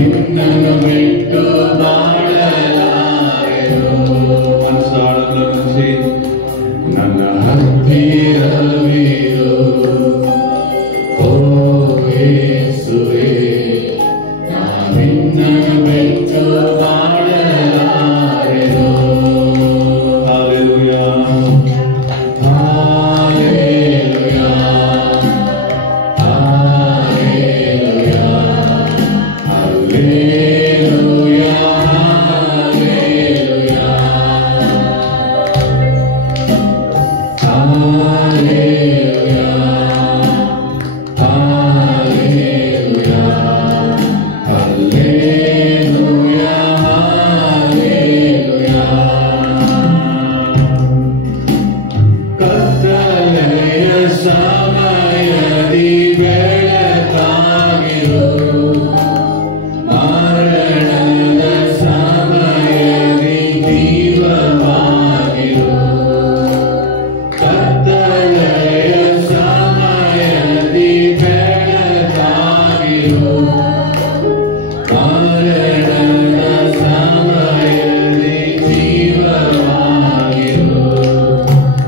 నిన్నను పెట్టు బాడలారెను. మనసాడలో నుంచి నన్న హత్తిరవీరు ఓ యేసువే నా నిన్నను పెట్టు బాడలారెను. హల్లెలూయా హల్లెలూయా హల్లెలూయా హల్లెలూయా ಸಮಯದಿ ಬೆಳಕಾಗಿರು ಮರಣದ ಸಮಯದಿ ದೀಪವಾಗಿರು ಕತ್ತಲೆಯ ಸಮಯದಿ ಬೆಳಕಾಗಿರು ಮರಣದ ಸಮಯದಿ ಜೀವವಾಗಿರು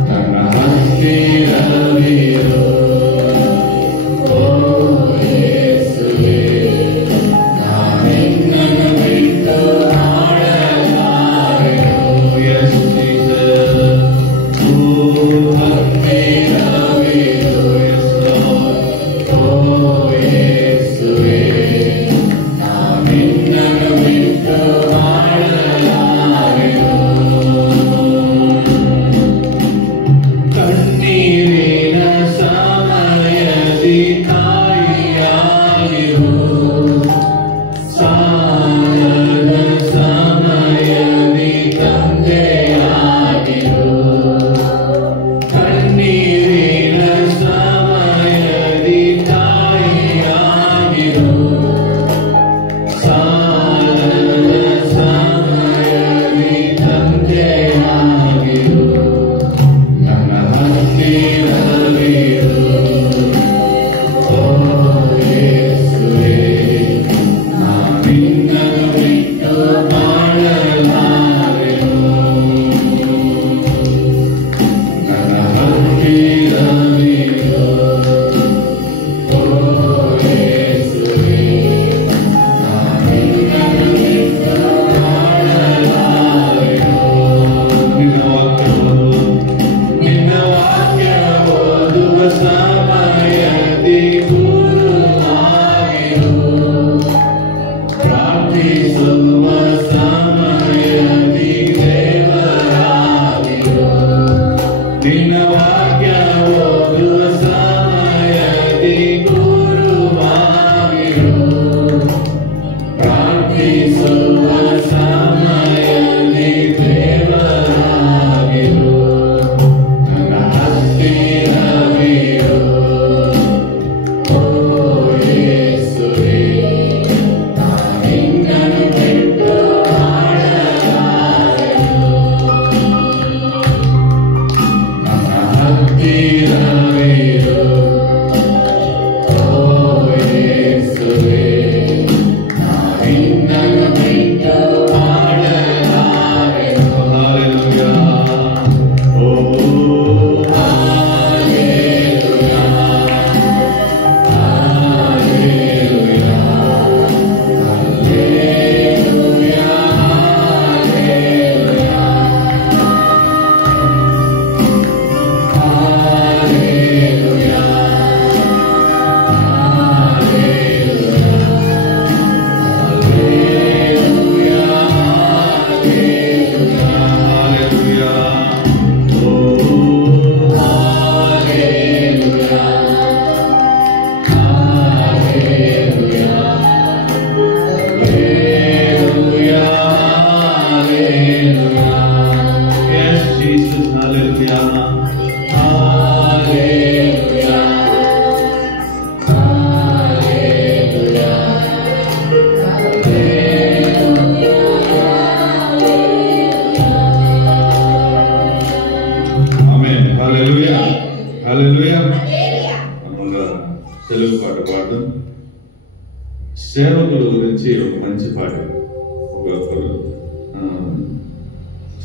ನನ್ನ ಹತ್ತಿರವಿರು ಓ ಯೇಸುವೇ ನಾ ನಿನ್ನನ್ನು ಬಿಟ್ಟು ಮಾಡಲಾರೆನು. Yes, Jesus. ಓ ಹತ್ತಿರವಿರು. Yes, Lord. ಓ ಯೇಸುವೇ ನಾ ನಿನ್ನನ್ನು ಬಿಟ್ಟು ಮಾಡಲಾರೆನು. ಕಣ್ಣೀರಿನ ಸಮಯದಿ ತಾಯಿಯಾಗಿರು ಸಾಲದ ಸಮಯದಿ ತಂದೆಯಾಗಿರು ಕಣ್ಣೀರಿನ ಸಮಯದಿ ತಾಯಿಯಾಗಿರು ಸಾಲದ ಸಮಯದಿ ತಂದೆಯಾಗಿರು ನನ್ನ ಹತ್ತಿರವಿರು ಓ ಯೇಸುವೇ ನಾ ನಿನ್ನನ್ನು ಬಿಟ್ಟು ಮಾಡಲಾರೆನು. ನನ್ನ ಹತ್ತಿರವಿರು ಓ ಯೇಸುವೇ ನಾ ನಿನ್ನನ್ನು ಬಿಟ್ಟು ಮಾಡಲಾರೆನು. ನಿನ್ನ ವಾಕ್ಯ ಓದುವ ಸಮಯದಿ ಗುರುವಾಗಿರು ಪ್ರಾರ್ಥಿಸುವ ಸಮಯದಿ ದೇವರಾಗಿರು. ನಿನ್ನ ವಾಕ್ಯ ಓದುವ ಸಮಯದಿ ಗುರುವಾಗಿರು ಪ್ರಾರ್ಥಿಸುವ ಸಮಯದಿ ದೇವರಾಗಿರು. ನನ್ನ ಹತ್ತಿರವಿರು ಓ ಯೇಸುವೇ ನಾ ನಿನ್ನನ್ನು ಬಿಟ್ಟು ಮಾಡಲಾರೆನು. ನನ್ನ ಹತ್ತಿರವಿರು ಓ ಯೇಸುವೇ ನಾ ನಿನ್ನನ್ನು ಬಿಟ್ಟು ಮಾಡಲಾರೆನು. ಹಲ್ಲೆಲೂಯಾ ಓ hallelujah hallelujah hallelujah hallelujah Yes, Jesus, hallelujah. Hallelujah. Hallelujah. Amen. Hallelujah. Hallelujah. సెలవు పాట పాడదాం. సేవకుల గురించి ఒక కలిసి పాడారు. ఒకరు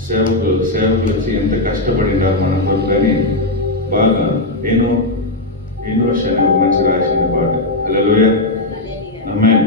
సేవకులు వచ్చి ఎంత కష్టపడినారు మన కొరకు అని బాగా ఎన్నోష్ అనే ఒక మంచి రాసిన పాట. హల్లెలూయా, ఆమేన్.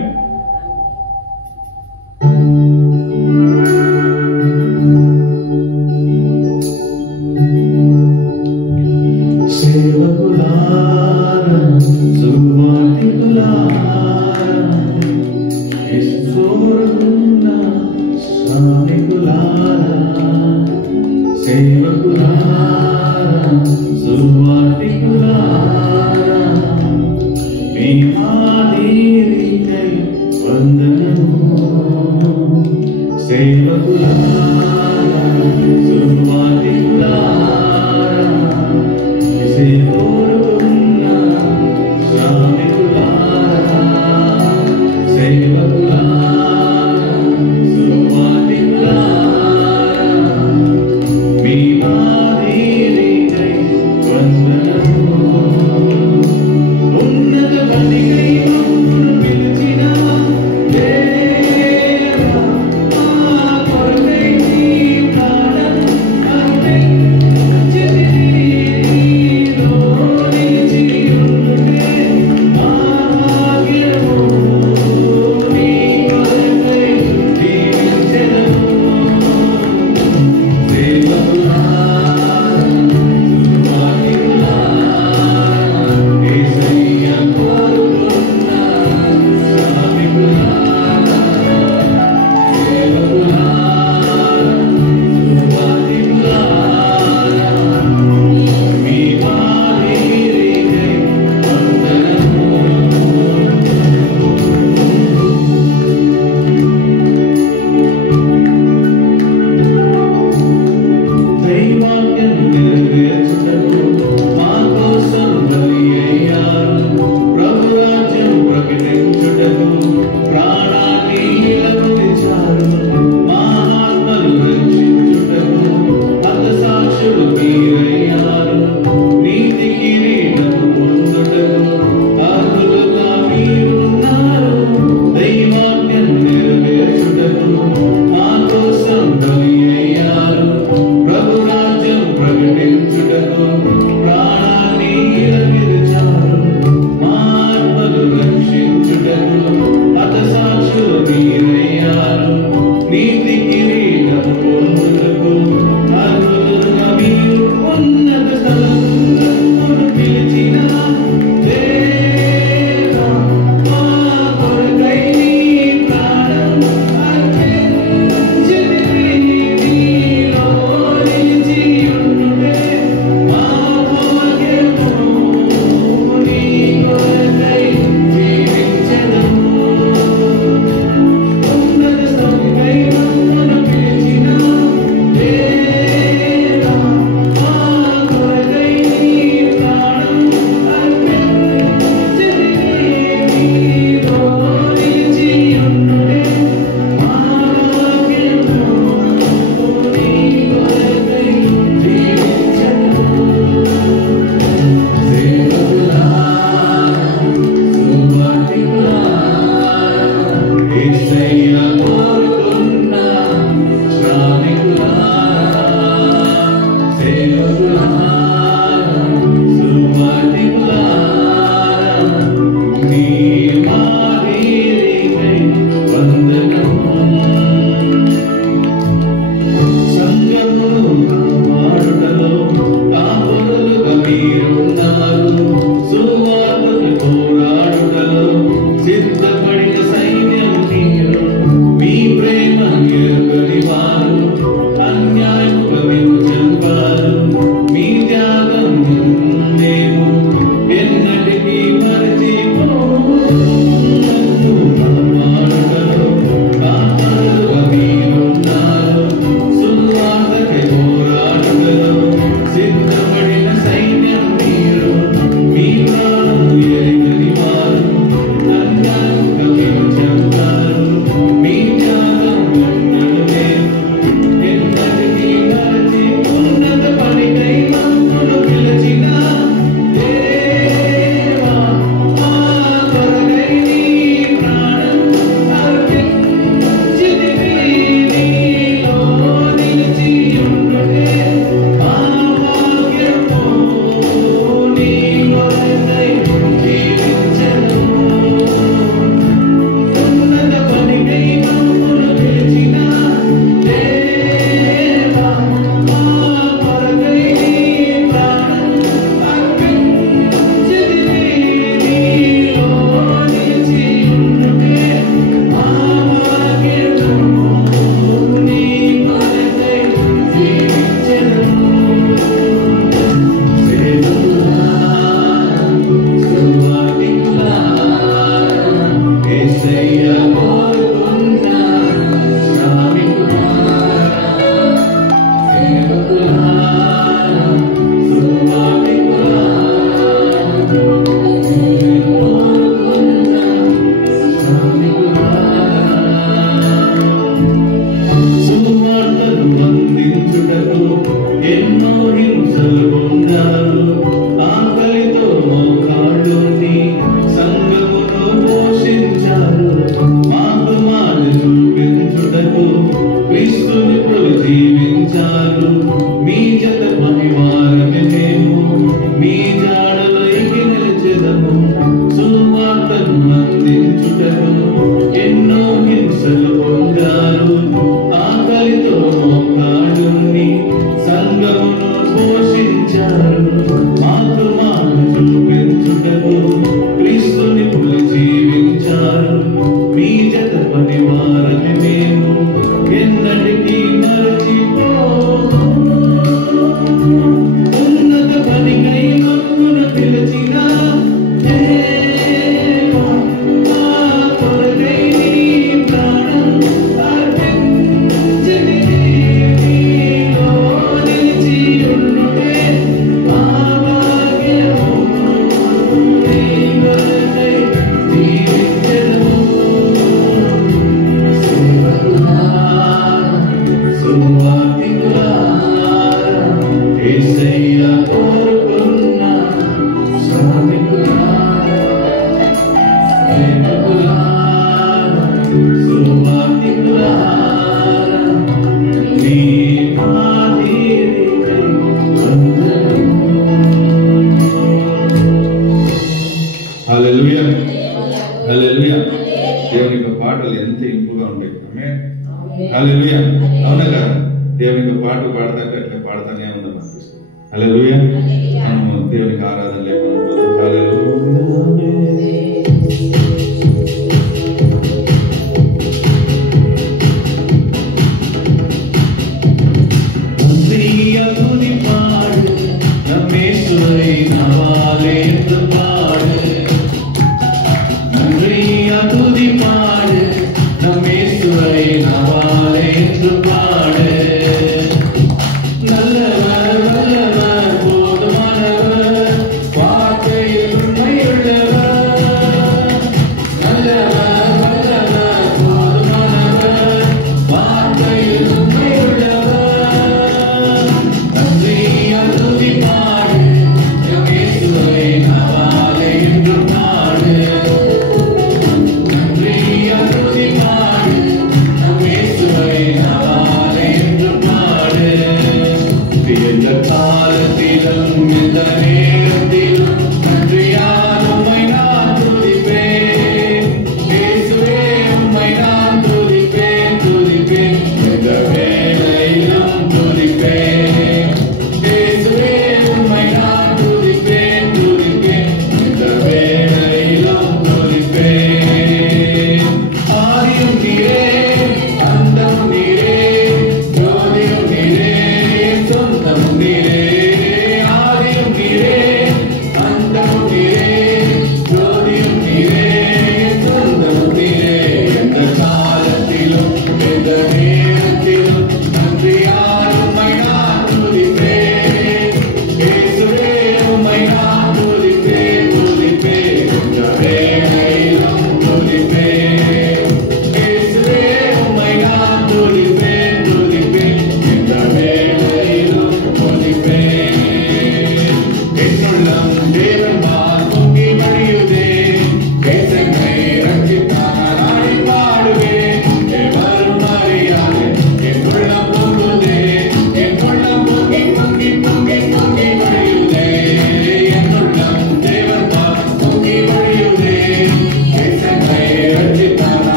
సిద్ధపడిన సైన్యం నీరు ఇంపుగా ఉంటాయి. హల్లెలూయా. అవునా కదా? దేవునికి పాటలు పాడతాంటే అట్లా పాడతానే ఉందాం అనిపిస్తుంది. హల్లెలూయా. మనము దేవునికి ఆరాధన లేకుండా హల్లెలూయా. Andam nire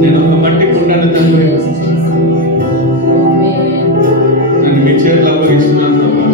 నేను ఒక మట్టి కుండను తండ్రి నన్ను మీ చేతులు అప్పగిస్తున్నాను ప్రభా.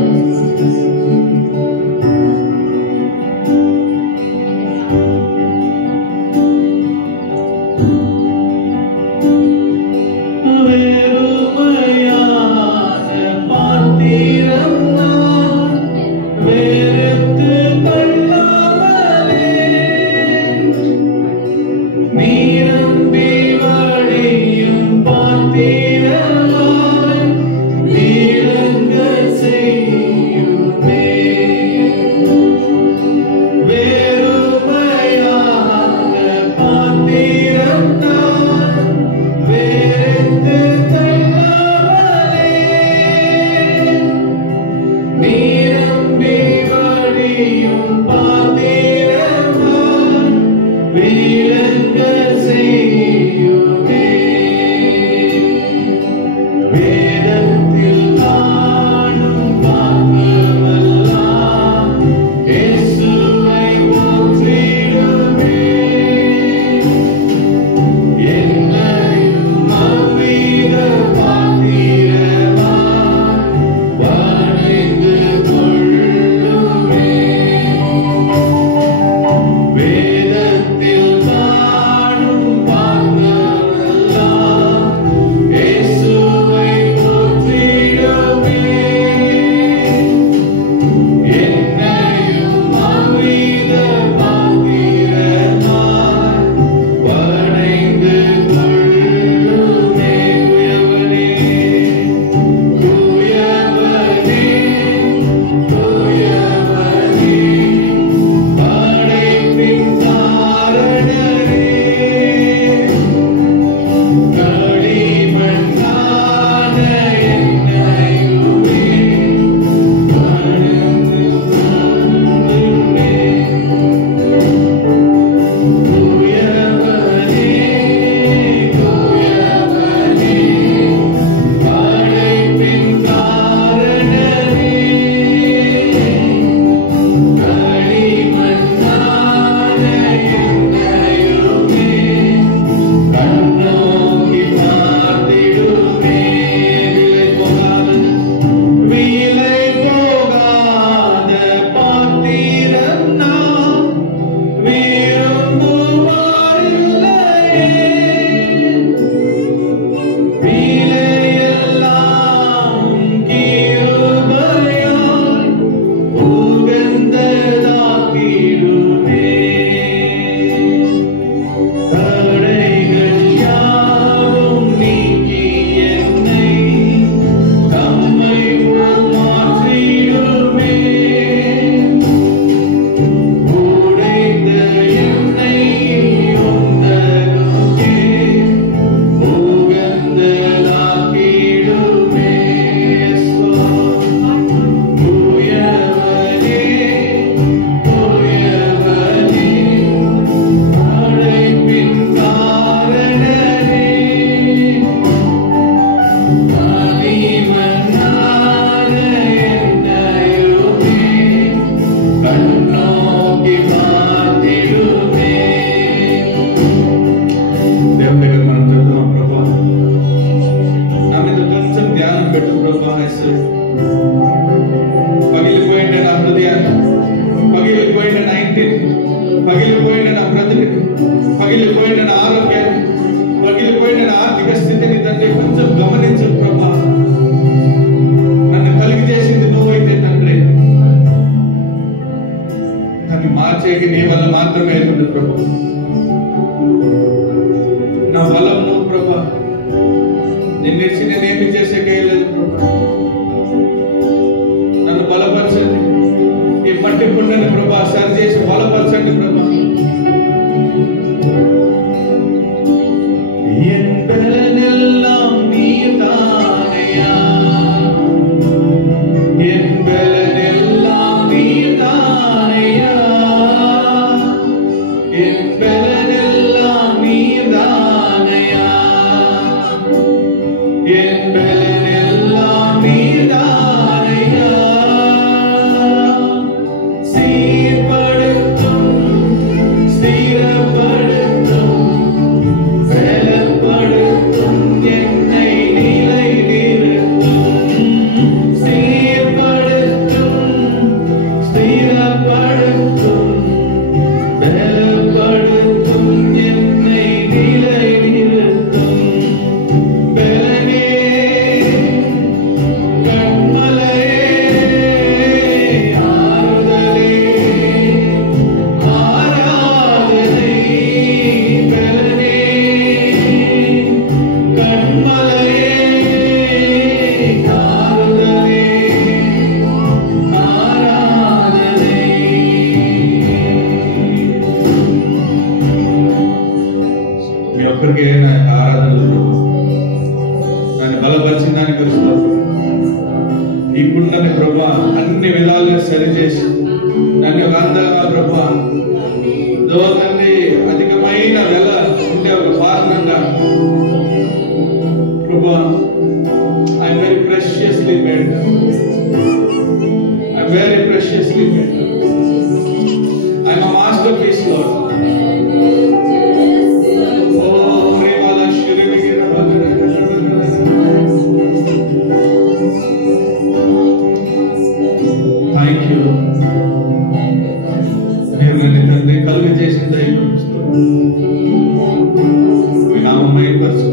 పగిలిపోయిన నా ఆరోగ్యాన్ని, పగిలిపోయిన నా ఆర్థిక స్థితిని తండ్రి కొంచెం గమనించు ప్రభా. నన్ను కలిగి చేసింది నువ్వైతే తండ్రి, దాన్ని మార్చేకి నీ వల్ల మాత్రమే అవుతుంది ప్రభా. నా బలం నువ్వు ప్రభా, నిన్నిచ్చి నేనేమి చేసేకేయలేదు ప్రభా. నన్ను బలపరచండి, ఈ మట్టి పుండని ప్రభా సరి చేసి బలపరచండి ప్రభా. అన్ని విధాలుగా సరిచేసి నన్ను ఒక అందంగా ప్రభా దోతండి అధికమైన వెల ఉండే ఒక కారణంగా ప్రభా I'm very preciously made, I'm very preciously made, I'm a masterpiece Lord. కలుగ చేసిన ఈరోజు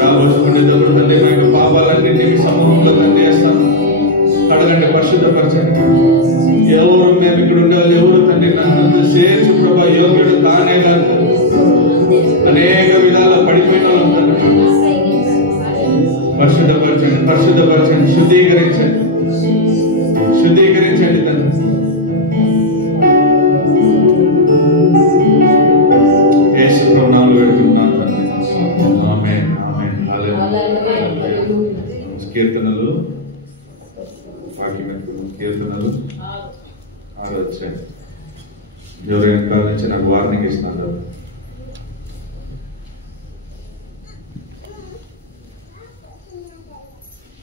రాబోసుకునేటప్పుడు తండ్రి మా యొక్క పాపాలన్నింటినీ సమూహంలో తండ్రి చేస్తాను. కడగండి, పరిశుద్ధపరచండి. ఎవరు మేము ఇక్కడ ఉండేవాళ్ళు ఎవరు తండ్రి నన్ను చేర్చు ప్రభా, యోగ్యుడు కానే కాదు. అనేక విధాల పడిపోయిన వాళ్ళు తండ్రి పరిశుద్ధపరచండి, పరిశుద్ధపరచండి, శుద్ధీకరించండి, శుద్ధీకరించండి తండ్రి. కీర్తనలు కీర్తనలు 6 వచ్చాయి. ఎవరైనా కాల నుంచి నాకు వార్నింగ్ ఇస్తున్నారు.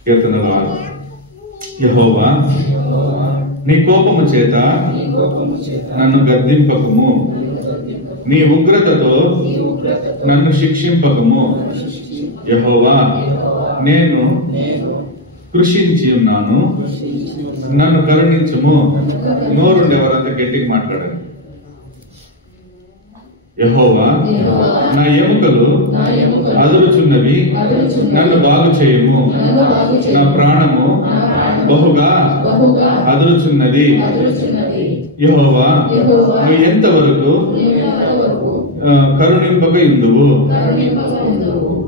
కీర్తనలు 6. యెహోవా నీ కోపము చేత నన్ను గద్దింపకము, నీ ఉగ్రతతో నన్ను శిక్షింపకము. యెహోవా నేను కృషించి ఉన్నాను, నన్ను కరుణించుము. నోరుండి ఎవరంతా గట్టిగా మాట్లాడారు. యెహోవా నా ఎముకలు అదురుచున్నవి, నన్ను బాగు చేయుము. నా ప్రాణము బహుగా అదురుచున్నది. యెహోవా నువ్వు ఎంతవరకు కరుణింపక ఇందువు.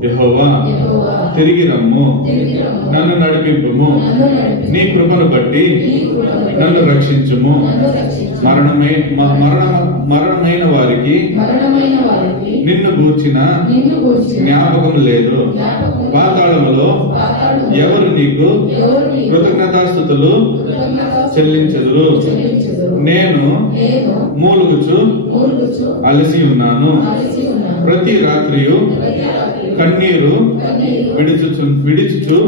యెహోవా తిరిగి రమ్ము, నన్ను నడిపింపుము. నీ కృపను బట్టి నన్ను రక్షించుము. మరణమైన వారికి నిన్ను గూర్చిన జ్ఞాపకం లేదు. పాతాళములో ఎవరు నీకు కృతజ్ఞతాస్తుతులు చెల్లించదురు. నేను మూలుగుచు అలసి ఉన్నాను. ప్రతి రాత్రియు కన్నీరు విడిచుచు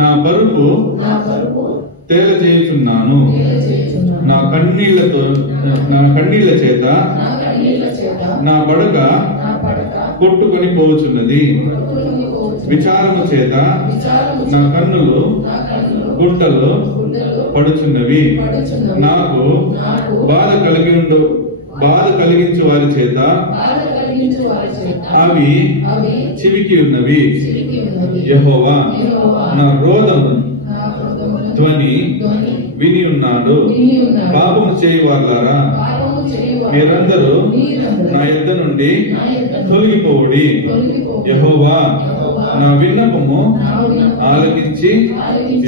నా బరువు తేలజేయుచున్నాను. నా కన్నీళ్ల చేత నా పడక కొట్టుకొని పోవచ్చున్నది. విచారము చేత నా కన్నులు గుంటల్లో పడుచున్నవి. నాకు బాధ బాధ కలిగించు వారి చేత అవి చివికి ఉన్నవి. యెహోవా నా రోదము ధ్వని విని ఉన్నాడు. పాపము చేయవారులారా, మీరందరూ నా యొద్ద నుండి తొలగిపోవుడి. యెహోవా నా విన్నపము ఆలకించి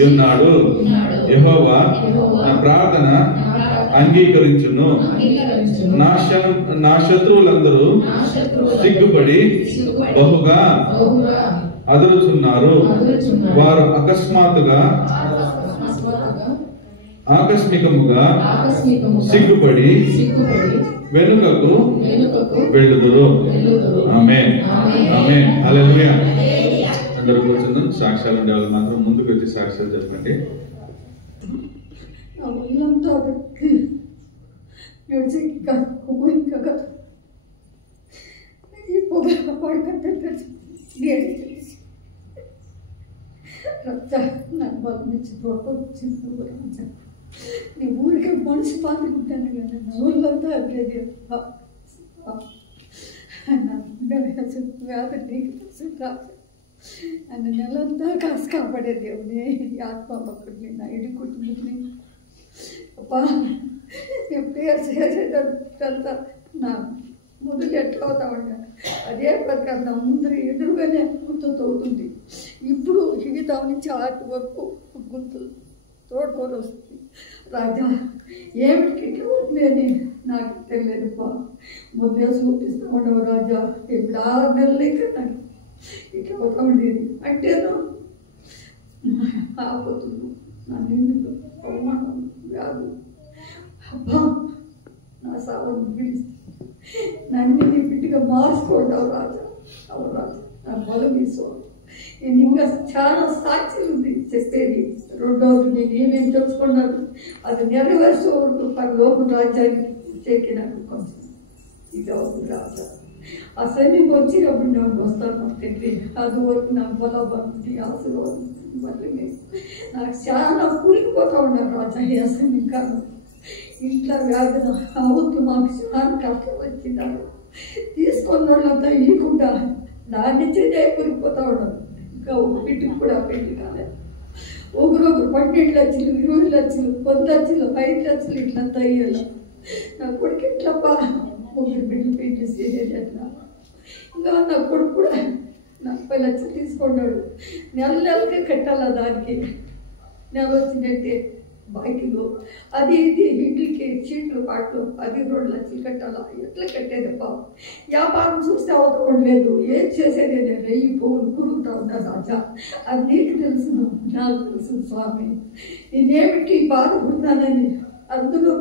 ఉన్నాడు. యెహోవా నా ప్రార్థన అంగీకరించును. నా శత్రువులందరూ సిగ్గుపడి బహుగా అదురుచున్నారు. వారు ఆకస్మికముగా సిగ్గుపడి వెనుకకు వెళ్ళుదురు. ఆమేన్, ఆమేన్, హల్లెలూయా. అందరూ కూర్చుందాం. సాక్ష్యాలు ఉండే వాళ్ళు మాత్రం ముందుకు వచ్చి సాక్ష్యాలు చెప్పండి. నాకు బాగా నుంచి నేను ఊరికే మనసు పాతుకుంటాను కదా, నా ఊళ్ళంతా అభివృద్ధి వ్యాధి నీకు నన్ను నెలంతా కాసు కాపాడే దేవుని ఆత్మ భక్తుడిని, నా ఇడి కుటుంబని అబ్బా. నేను ప్రేయర్ చేసేదంతా నా ముందుకు ఎట్లా అవుతా ఉంటా, అదే ప్రకారం నా ముందు ఎదురుగానే గుంతు తోడుతుంది. ఇప్పుడు హిగితాం నుంచి ఆటి వరకు గుంతు తోడుకొని వస్తుంది. రాజా ఏమిటికి ఇట్లా ఉందని నాకు తెలియదుపా. ముందే చూపిస్తూ ఉండవు రాజా. ఇప్పుడు 6 నెలలకి నాకు ఇట్లా పోతా ఉండేది. అంటేను ఆపతులు, నా నిందులు, అవమానం, వ్యాధులు, అబ్బా నా సావను పిలిస్తే నన్ను నీ బిడ్డగా మార్చుకోండావు రాజా. అవును రాజా, నా బలం తీసుకోండి. నేను ఇంకా చాలా సాక్షులు ఉంది చెప్పేది. రెండవది నేను ఏమేమి తెలుసుకున్నాను అది నెరవేర్చే వరకు పరలోక రాజ్యానికి చేకి నాకు కొంచెం ఇది అవుతుంది రాజా. ఆ సమయం వచ్చినప్పుడు నేను వస్తాను తండ్రి. అది వరకు నాకు బలబంది ఆశీర్వాదం మళ్ళీ నాకు చాలా కూలిపోతా ఉన్నాను రాజా. ఏ సమయం కాదు ఇంట్లో వ్యాధులు అవుతూ మాకు చాలా కష్టం వచ్చినారు. తీసుకున్న వాళ్ళంతా ఇవ్వకుండా దాన్ని చేదే కూలిపోతా ఉన్నాను. ఇంకా ఒక బిడ్డకు కూడా పెళ్లి కాలేదు. ఒకరొకరు 12 లక్షలు, 20 లక్షలు, 10 లక్షలు, 5 లక్షలు ఇట్లంతా అయ్యేలా. నా కొడుకు ఎట్లప్పా ఒకరి బిడ్డలు పెళ్లి చేసేది అట్లా. ఇంకా నా కొడుకు కూడా 40 లక్షలు తీసుకున్నాడు. నెలకే కట్టాలా దానికి. నెల వచ్చినట్టే బైకిలో అది ఇది ఇంటికి చీట్లు పాటలు అది 2 లక్షలు కట్టాలా. ఎట్లా కట్టేది పాపం. వ్యాపారం చూస్తే అవసరం లేదు. ఏం చేసేది నేను రెయ్యి పువ్వులు కురుగుతా ఉంటా రాజా. అది నీకు తెలుసు, నాకు తెలుసు స్వామి. నేనేమిటి బాధపడతానని అందులో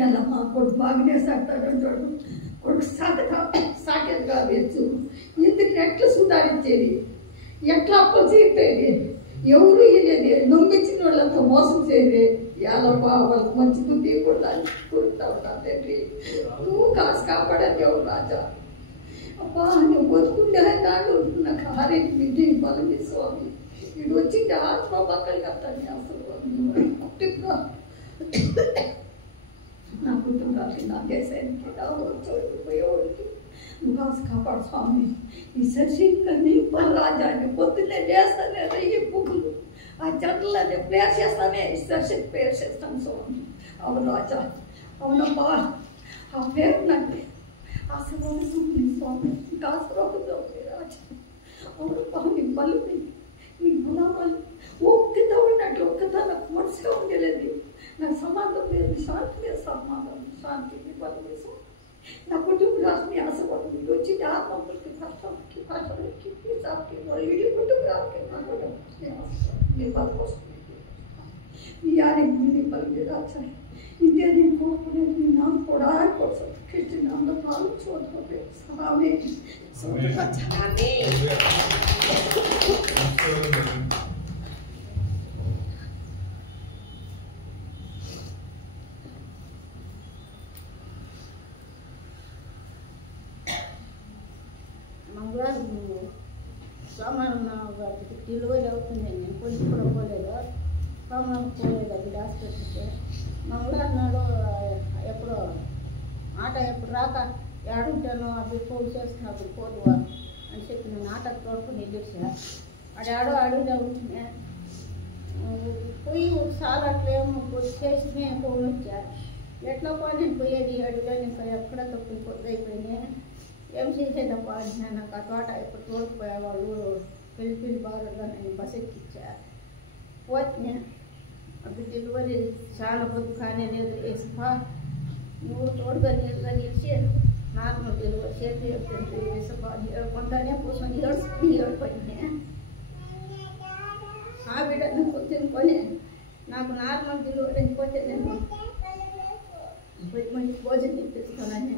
ఇలా మా కొడుకు బాగానే సాగుతాడంటాడు. కొడుకు సాకేది కాదు. ఎచ్చు ఇందుకు ఎట్లా సుధారించేది, ఎట్లా అప్పులు చేసేది, ఎవరు ఇయ్యలేదు. నొమ్మించిన వాళ్ళంతా మోసం చేయదే. ఎలాపా వాళ్ళకి మంచి బుద్ధి కూడా కురుతా ఉంటా తండ్రి. నువ్వు కాసు కాపాడే దేవుడు రాజా. అబ్బా నేను బతుకుంటే నాడు నాకు ఆరేటి బిడ్డ బలం స్వామి. ఇది వచ్చింది ఆత్మ పక్కలకి వస్తాను. అసలు నా కుటుంబానికి, నా దేశానికి, నా పోయేవాడికి నువ్వు కాసు కాపాడు స్వామి. ఈ శశిని రాజాన్ని పొద్దున్నే చేస్తానే రెయ్యి పువ్వులు ఆ జంటలనే ప్రేర్ చేస్తానే శశికి ప్రేర్ చేస్తాను స్వామి. అవును రాజా, అవునమ్మా. ఆ పేరు నాకు ఆశీర్వాదం స్వామి. ఇంకా ఆశీర్వాదం రాజా. అవునమ్మా, నీ బలుపు, నీ గుణాలు ఒక్కతో ఉన్నట్టు ఒక్కతో నాకు మనసులో ఉండేది. నాకు సమాధానం లేదు, శాంతి లేదు. సమాధానం, శాంతి, బలం స్వామి. నా కుటుంబ రాష్ట్రీయ ఆశీర్వాదం ఇది వచ్చింది. ఆత్మకి కష్టానికి కష్టానికి సాకి ఇడి కుటుంబ రాష్ట్రీయ నీ బలం వస్తుంది. నీ ఆరోగ్యం, నీ బలి రాజా. ఇదే నేను కోరుకునేది. నీ నాకు కూడా కోసం కిచ్చిన అందరూ పాలు చూడకపోతే సమావే మంగళవారం సోమవారం డెలివరీ అవుతుంది. నేను పొలిసి కూడా పోలేదు. సోమవారం పోలేదు అది హాస్పిటల్కి. మంగళవారం నాడు ఎప్పుడో ఆట ఎప్పుడు రాక ఏడుంటాను అవి ఫోన్ చేస్తున్నా అప్పుడు పోదువా అని చెప్పి నేను ఆటకు తోడుకొని వెళ్ళేసా ఆడాడో అడవిలో ఉంటున్నా పోయి ఒకసారి అట్లేమో చేసి మేము ఫోన్ వచ్చా ఎట్లా పోయి నేను పోయేది అడవిలో ఇంకా ఎక్కడ తప్పి పొద్దు అయిపోయినాయి ఏం చేసేదప్పా అంటున్నా నాకు ఆ తోట ఇప్పుడు తోడుకుపోయేవాళ్ళు పెళ్లి బారులో నేను బస్ ఎక్కిచ్చా పోతున్నా అప్పుడు డెలివరీ చాలా పొద్దు కానీ లేదు వేసిపా నువ్వు తోడుగా నీళ్ళగా నిలిచి నార్మల్ డెలివరీ చేతి వేసిపా కొంటానే కూర్చొని ఏడుపడినా ఆ బిడ్డను తినుకొని నాకు నార్మల్ డెలివరీ అయిపోతే నేను మంచి భోజనం తెప్పిస్తానని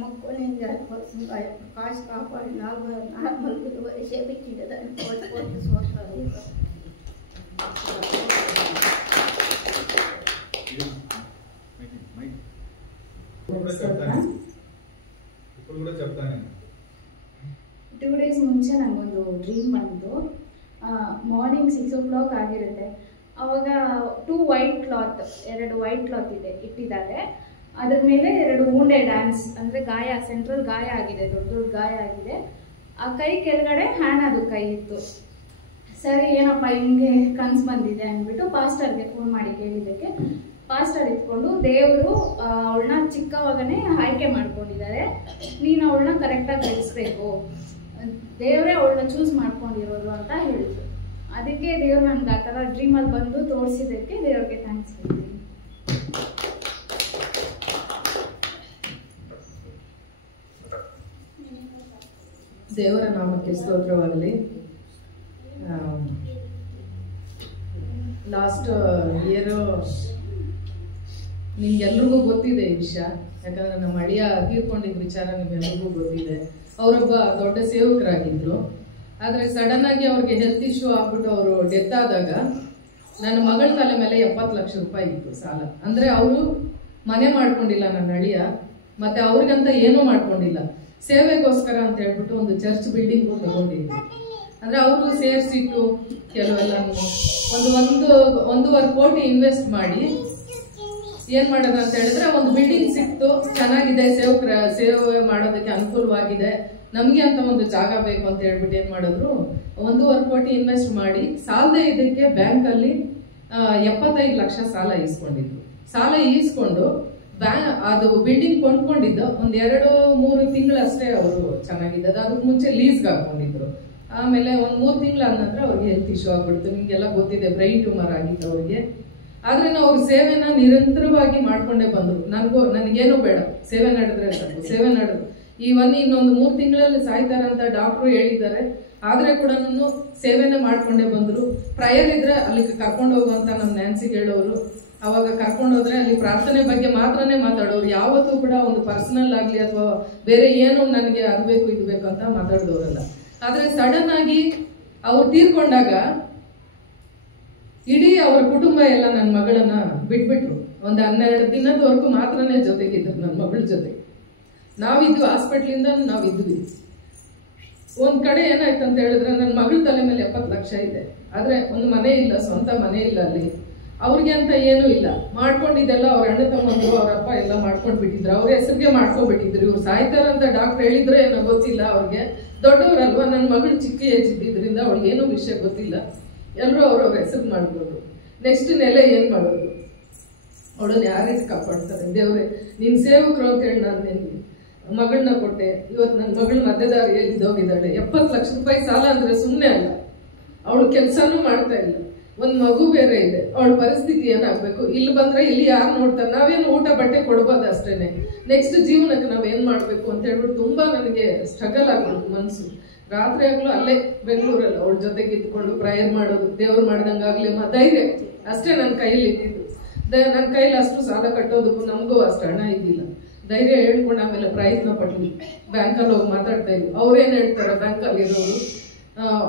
మొక్కుని జరగవలసిందిగా కాశీ కాపాడి నార్మల్ డెలివరీ చేపించింది దాన్ని కోటి సంవత్సరాలు ఇప్పుడు కూడా చెప్తాను 2 days ಮುಂಚೆ ನನಗೊಂದು ಡ್ರೀಮ್ ಬಂತು ಮಾರ್ನಿಂಗ್ 6 o'clock ಆಗಿರುತ್ತೆ ಅವಾಗ 2 white cloth ಇದೆ ಇಟ್ಟಿದ್ದಾರೆ ಅದ್ರ ಮೇಲೆ 2 wound ಡ್ಯಾನ್ಸ್ ಅಂದರೆ ಗಾಯ ಸೆಂಟ್ರಲ್ ಗಾಯ ಆಗಿದೆ ದೊಡ್ಡ ಗಾಯ ಆಗಿದೆ ಆ ಕೈ ಕೆಳಗಡೆ ಹ್ಯಾಂಡ್ ಅದು ಕೈ ಇತ್ತು ಸರಿ ಏನಪ್ಪ ಹಿಂಗೆ ಕನ್ಸು ಬಂದಿದೆ ಅಂದ್ಬಿಟ್ಟು ಪಾಸ್ಟರ್ಗೆ ಫೋನ್ ಮಾಡಿ ಕೇಳಿದ್ದಕ್ಕೆ ಪಾಸ್ಟರ್ ಇಟ್ಕೊಂಡು ದೇವರು ಅವಳನ್ನ ಚಿಕ್ಕವಾಗನೇ ಆಯ್ಕೆ ಮಾಡ್ಕೊಂಡಿದ್ದಾರೆ ನೀನು ಅವಳನ್ನ ಕರೆಕ್ಟಾಗಿ ಬೆಳೆಸ್ಬೇಕು ದೇವರೇ ಅವಳನ್ನ ಚೂಸ್ ಮಾಡ್ಕೊಂಡಿರೋದು ಅಂತ ಹೇಳಿದ್ರು ಅದಕ್ಕೆ ದೇವ್ರು ನನಗೆ ಆ ಥರ ಡ್ರೀಮಲ್ಲಿ ಬಂದು ತೋರಿಸಿದ್ದಕ್ಕೆ ದೇವ್ರಿಗೆ ಥ್ಯಾಂಕ್ಸ್ ಹೇಳ್ತೀನಿ ದೇವರ ನಾಮಕ್ಕೆ ಸ್ತೋತ್ರವಾಗಲಿ ಲಾಸ್ಟ್ ಇಯರು ನಿಮ್ಗೆಲ್ರಿಗೂ ಗೊತ್ತಿದೆ ಈ ವಿಷಯ ಯಾಕಂದ್ರೆ ನಮ್ಮ ಅಳಿಯ ತೀರ್ಕೊಂಡಿದ್ದ ವಿಚಾರ ನಿಮ್ಗೆಲ್ರಿಗೂ ಗೊತ್ತಿದೆ ಅವರೊಬ್ಬ ದೊಡ್ಡ ಸೇವಕರಾಗಿದ್ರು ಆದರೆ ಸಡನ್ ಆಗಿ ಅವ್ರಿಗೆ ಹೆಲ್ತ್ ಇಶ್ಯೂ ಆಗ್ಬಿಟ್ಟು ಅವರು ಡೆತ್ ಆದಾಗ ನನ್ನ ಮಗಳ ತಲೆ ಮೇಲೆ 70 ಲಕ್ಷ ರೂಪಾಯಿ ಇತ್ತು ಸಾಲ ಅಂದರೆ ಅವರು ಮನೆ ಮಾಡ್ಕೊಂಡಿಲ್ಲ ನನ್ನ ಅಳಿಯ ಮತ್ತೆ ಅವ್ರಿಗಂತ ಏನೂ ಮಾಡ್ಕೊಂಡಿಲ್ಲ ಸೇವೆಗೋಸ್ಕರ ಅಂತ ಹೇಳ್ಬಿಟ್ಟು ಒಂದು ಚರ್ಚ್ ಬಿಲ್ಡಿಂಗ್ ತಗೊಂಡಿದ್ರು ಅಂದ್ರೆ ಅವರು ಸೇರಿಸಿಟ್ಟು ಕೆಲವೆಲ್ಲ ಒಂದೂವರೆ ಕೋಟಿ ಇನ್ವೆಸ್ಟ್ ಮಾಡಿ ಏನ್ ಮಾಡೋದು ಅಂತ ಹೇಳಿದ್ರೆ ಒಂದು ಬಿಲ್ಡಿಂಗ್ ಸಿಕ್ತು ಚೆನ್ನಾಗಿದೆ ಸೇವೆ ಮಾಡೋದಕ್ಕೆ ಅನುಕೂಲವಾಗಿದೆ ನಮ್ಗೆ ಅಂತ ಒಂದು ಜಾಗ ಬೇಕು ಅಂತ ಹೇಳ್ಬಿಟ್ಟು ಏನ್ ಮಾಡಿದ್ರು 1.5 ಕೋಟಿ ಇನ್ವೆಸ್ಟ್ ಮಾಡಿ ಸಾಲದೇ ಇದಕ್ಕೆ ಬ್ಯಾಂಕ್ ಅಲ್ಲಿ 75 ಲಕ್ಷ ಸಾಲ ಈಸ್ಕೊಂಡಿದ್ರು ಸಾಲ ಈಸ್ಕೊಂಡು ಅದು ಬಿಲ್ಡಿಂಗ್ ಕೊಂಡ್ಕೊಂಡಿದ್ದು ಒಂದ್ 2-3 ತಿಂಗಳಷ್ಟೇ ಅವರು ಚೆನ್ನಾಗಿದ್ದ ಅದಕ್ಕೆ ಮುಂಚೆ ಲೀಸ್ಗೆ ಹಾಕೊಂಡಿದ್ರು ಆಮೇಲೆ ಒಂದ್ 3 ತಿಂಗಳಾದ ನಂತರ ಅವ್ರಿಗೆ ಹೆಲ್ತ್ ಇಶ್ಯೂ ಆಗ್ಬಿಡ್ತು ನಿಮ್ಗೆಲ್ಲ ಗೊತ್ತಿದೆ ಬ್ರೈನ್ ಟ್ಯೂಮರ್ ಆಗಿತ್ತು ಅವ್ರಿಗೆ ಆದ್ರೆ ಅವ್ರ ಸೇವೆನ ನಿರಂತರವಾಗಿ ಮಾಡ್ಕೊಂಡೇ ಬಂದ್ರು ನನಗೇನು ಬೇಡ ಸೇವೆ ನಡೆದ್ರೆ ಸಾಕು ಸೇವೆ ನಡೆದ್ರು ಇನ್ನೊಂದು 3 ತಿಂಗಳಲ್ಲಿ ಸಾಯ್ತಾರಂತ ಡಾಕ್ಟ್ರು ಹೇಳಿದ್ದಾರೆ ಆದ್ರೆ ಕೂಡ ಸೇವೆನೆ ಮಾಡ್ಕೊಂಡೇ ಬಂದ್ರು ಪ್ರಯರ್ ಇದ್ರೆ ಅಲ್ಲಿಗೆ ಕರ್ಕೊಂಡು ಹೋಗುವಂತ ನಮ್ ನ್ಯಾನ್ಸಿಗೆ ಹೇಳೋರು ಅವಾಗ ಕರ್ಕೊಂಡೋದ್ರೆ ಅಲ್ಲಿ ಪ್ರಾರ್ಥನೆ ಬಗ್ಗೆ ಮಾತ್ರನೇ ಮಾತಾಡೋರು ಯಾವತ್ತೂ ಕೂಡ ಒಂದು ಪರ್ಸನಲ್ ಆಗ್ಲಿ ಅಥವಾ ಬೇರೆ ಏನು ನನಗೆ ಅದು ಬೇಕು ಇದು ಬೇಕು ಅಂತ ಮಾತಾಡಿದವರಲ್ಲ ಆದ್ರೆ ಸಡನ್ ಆಗಿ ಅವ್ರು ತೀರ್ಕೊಂಡಾಗ ಇಡೀ ಅವರ ಕುಟುಂಬ ಎಲ್ಲ ನನ್ನ ಮಗಳನ್ನ ಬಿಟ್ಬಿಟ್ರು ಒಂದು 12 ದಿನದವರೆಗೂ ಮಾತ್ರನೇ ಜೊತೆಗಿದ್ರು ನನ್ನ ಮಗಳ ಜೊತೆ ನಾವಿದ್ವಿ ಹಾಸ್ಪಿಟ್ಲಿಂದ ನಾವಿದ್ವಿ ಒಂದ್ ಕಡೆ ಏನಾಯ್ತು ಅಂತ ಹೇಳಿದ್ರೆ ನನ್ನ ಮಗಳ ತಲೆ ಮೇಲೆ 70 ಲಕ್ಷ ಇದೆ ಆದ್ರೆ ಒಂದು ಮನೆ ಇಲ್ಲ ಸ್ವಂತ ಮನೆ ಇಲ್ಲ ಅಲ್ಲಿ ಅವ್ರಿಗೆ ಅಂತ ಏನೂ ಇಲ್ಲ ಮಾಡ್ಕೊಂಡಿದ್ದೆಲ್ಲ ಅವ್ರ ಅಣ್ಣ ತಮ್ಮಂದ್ರು ಅವರಪ್ಪ ಎಲ್ಲ ಮಾಡ್ಕೊಂಡ್ ಬಿಟ್ಟಿದ್ರು ಅವ್ರ ಹೆಸರಿಗೆ ಮಾಡ್ಕೊಂಡ್ಬಿಟ್ಟಿದ್ರು ಇವ್ರು ಸಾಯ್ತಾರಂತ ಡಾಕ್ಟರ್ ಹೇಳಿದ್ರೆ ಏನೋ ಗೊತ್ತಿಲ್ಲ ಅವ್ರಿಗೆ ದೊಡ್ಡವರಲ್ವಾ ನನ್ನ ಮಗಳು ಚಿಕ್ಕ ಏಜ್ ಇದ್ದಿದ್ರಿಂದ ಅವ್ಳಿಗೆ ಏನೂ ವಿಷಯ ಗೊತ್ತಿಲ್ಲ ಎಲ್ಲರೂ ಅವ್ರವ್ರ ಹೆಸರು ಮಾಡ್ಬೋದು ನೆಕ್ಸ್ಟ್ ನೆಲೆ ಏನ್ ಮಾಡೋದು ಅವಳನ್ನ ಯಾವ ರೀತಿ ಕಾಪಾಡ್ತಾರೆ ದೇವ್ರೆ ನಿನ್ ಸೇವಕರು ಅಂತ ಹೇಳಿ ನಾನು ನಿನ್ಗೆ ಮಗಳನ್ನ ಕೊಟ್ಟೆ ಇವತ್ತು ನನ್ನ ಮಗಳು ಮಧ್ಯದಾರಿಯಲ್ಲಿ ಇದ್ದೋಗಿದ್ದಾಳೆ 70 ಲಕ್ಷ ರೂಪಾಯಿ ಸಾಲ ಅಂದ್ರೆ ಸುಮ್ಮನೆ ಅಲ್ಲ ಅವಳು ಕೆಲಸನೂ ಮಾಡ್ತಾ ಇಲ್ಲ ಒಂದ್ ಮಗು ಬೇರೆ ಇದೆ ಅವಳ ಪರಿಸ್ಥಿತಿ ಏನಾಗ್ಬೇಕು ಇಲ್ಲಿ ಬಂದ್ರೆ ಇಲ್ಲಿ ಯಾರು ನೋಡ್ತಾರೆ ನಾವೇನು ಊಟ ಬಟ್ಟೆ ಕೊಡ್ಬೋದು ಅಷ್ಟೇನೆ ನೆಕ್ಸ್ಟ್ ಜೀವನಕ್ಕೆ ನಾವೇನ್ ಮಾಡ್ಬೇಕು ಅಂತ ಹೇಳ್ಬಿಟ್ಟು ತುಂಬಾ ನನಗೆ ಸ್ಟ್ರಗಲ್ ಆಗ್ಬಿಡ್ತು ಮನ್ಸು ರಾತ್ರಿ ಆಗ್ಲೂ ಅಲ್ಲೇ ಬೆಂಗಳೂರಲ್ಲಿ ಅವಳ ಜೊತೆಗೆ ಇದ್ಕೊಂಡು ಪ್ರೇಯರ್ ಮಾಡೋದು ದೇವ್ರು ಮಾಡ್ದಂಗಾಗ್ಲಿ ಧೈರ್ಯ ಅಷ್ಟೇ ನನ್ನ ಕೈಯಲ್ಲಿ ಇದ್ದಿದ್ದು ನನ್ನ ಕೈಲಿ ಅಷ್ಟು ಸಾಲ ಕಟ್ಟೋದಕ್ಕೂ ನಮಗೂ ಅಷ್ಟು ಹಣ ಇದ್ದಿಲ್ಲ ಧೈರ್ಯ ಹೇಳ್ಕೊಂಡು ಆಮೇಲೆ ಪ್ರಯತ್ನ ಪಟ್ವಿ ಬ್ಯಾಂಕಲ್ಲಿ ಹೋಗಿ ಮಾತಾಡ್ತಾ ಇದ್ವಿ ಅವ್ರೇನ್ ಹೇಳ್ತಾರೆ ಬ್ಯಾಂಕಲ್ಲಿ ಇರೋರು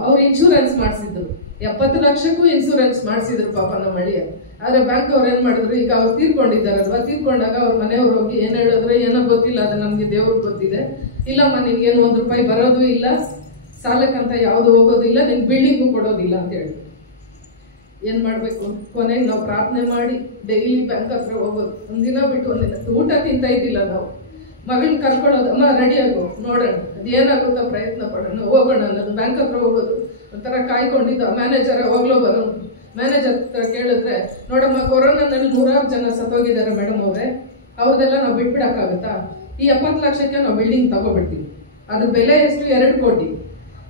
ಅವ್ರು ಇನ್ಶೂರೆನ್ಸ್ ಮಾಡಿಸಿದ್ರು 70 ಲಕ್ಷಕ್ಕೂ ಇನ್ಶೂರೆನ್ಸ್ ಮಾಡಿಸಿದ್ರು ಪಾಪ ನಮ್ಮ ಅಳಿಯ ಆದ್ರೆ ಬ್ಯಾಂಕ್ ಅವ್ರು ಏನ್ ಮಾಡಿದ್ರು ಈಗ ಅವ್ರು ತೀರ್ಕೊಂಡಿದ್ದಾರಲ್ವಾ ತೀರ್ಕೊಂಡಾಗ ಅವ್ರ ಮನೆಯವ್ರು ಹೋಗಿ ಏನ್ ಹೇಳಿದ್ರೆ ಏನೋ ಗೊತ್ತಿಲ್ಲ ಅದು ನಮ್ಗೆ ದೇವ್ರಿಗೆ ಗೊತ್ತಿದೆ ಇಲ್ಲಮ್ಮ ನಿನ್ಗೇನು ₹1 ಬರೋದು ಇಲ್ಲ ಸಾಲಕ್ಕಂತ ಯಾವ್ದು ಹೋಗೋದಿಲ್ಲ ನಿನ್ ಬಿಲ್ಡಿಂಗು ಕೊಡೋದಿಲ್ಲ ಅಂತ ಹೇಳಿ ಏನ್ ಮಾಡ್ಬೇಕು ಕೊನೆಗೆ ನಾವು ಪ್ರಾರ್ಥನೆ ಮಾಡಿ ಡೈಲಿ ಬ್ಯಾಂಕ್ ಹತ್ರ ಹೋಗೋದು, ಒಂದಿನ ಬಿಟ್ಟು ಒಂದಿನ ಊಟ ತಿಂತಾ ಇದ್ದಿಲ್ಲ ನಾವು. ಮಗಳನ್ನ ಕರ್ಕೊಳ್ಳೋದು, ಅಮ್ಮ ರೆಡಿ ಆಗು ನೋಡೋಣ ಅದೇನಾಗುತ್ತೋ ಪ್ರಯತ್ನ ಪಡೋಣ ಹೋಗೋಣ ಅನ್ನೋದು. ಬ್ಯಾಂಕ್ ಹತ್ರ ಹೋಗೋದು ಒಂಥರ ಕಾಯ್ಕೊಂಡಿದ್ದ. ಮ್ಯಾನೇಜರ್ ಯಾವಾಗಲೂ ಬರೋನು. ಮ್ಯಾನೇಜರ್ ಹತ್ರ ಕೇಳಿದ್ರೆ, ನೋಡಮ್ಮ ಕೊರೋನಾದಲ್ಲಿ 100 ಜನ ಸತ್ತೋಗಿದ್ದಾರೆ ಮೇಡಮ್ ಅವರೇ, ಅವ್ರದೆಲ್ಲ ನಾವು ಬಿಟ್ಬಿಡಕ್ಕಾಗತ್ತಾ? ಈ 70 ಲಕ್ಷಕ್ಕೆ ನಾವು ಬಿಲ್ಡಿಂಗ್ ತಗೋಬಿಡ್ತೀವಿ, ಅದ್ರ ಬೆಲೆ ಎಷ್ಟು? 2 ಕೋಟಿ.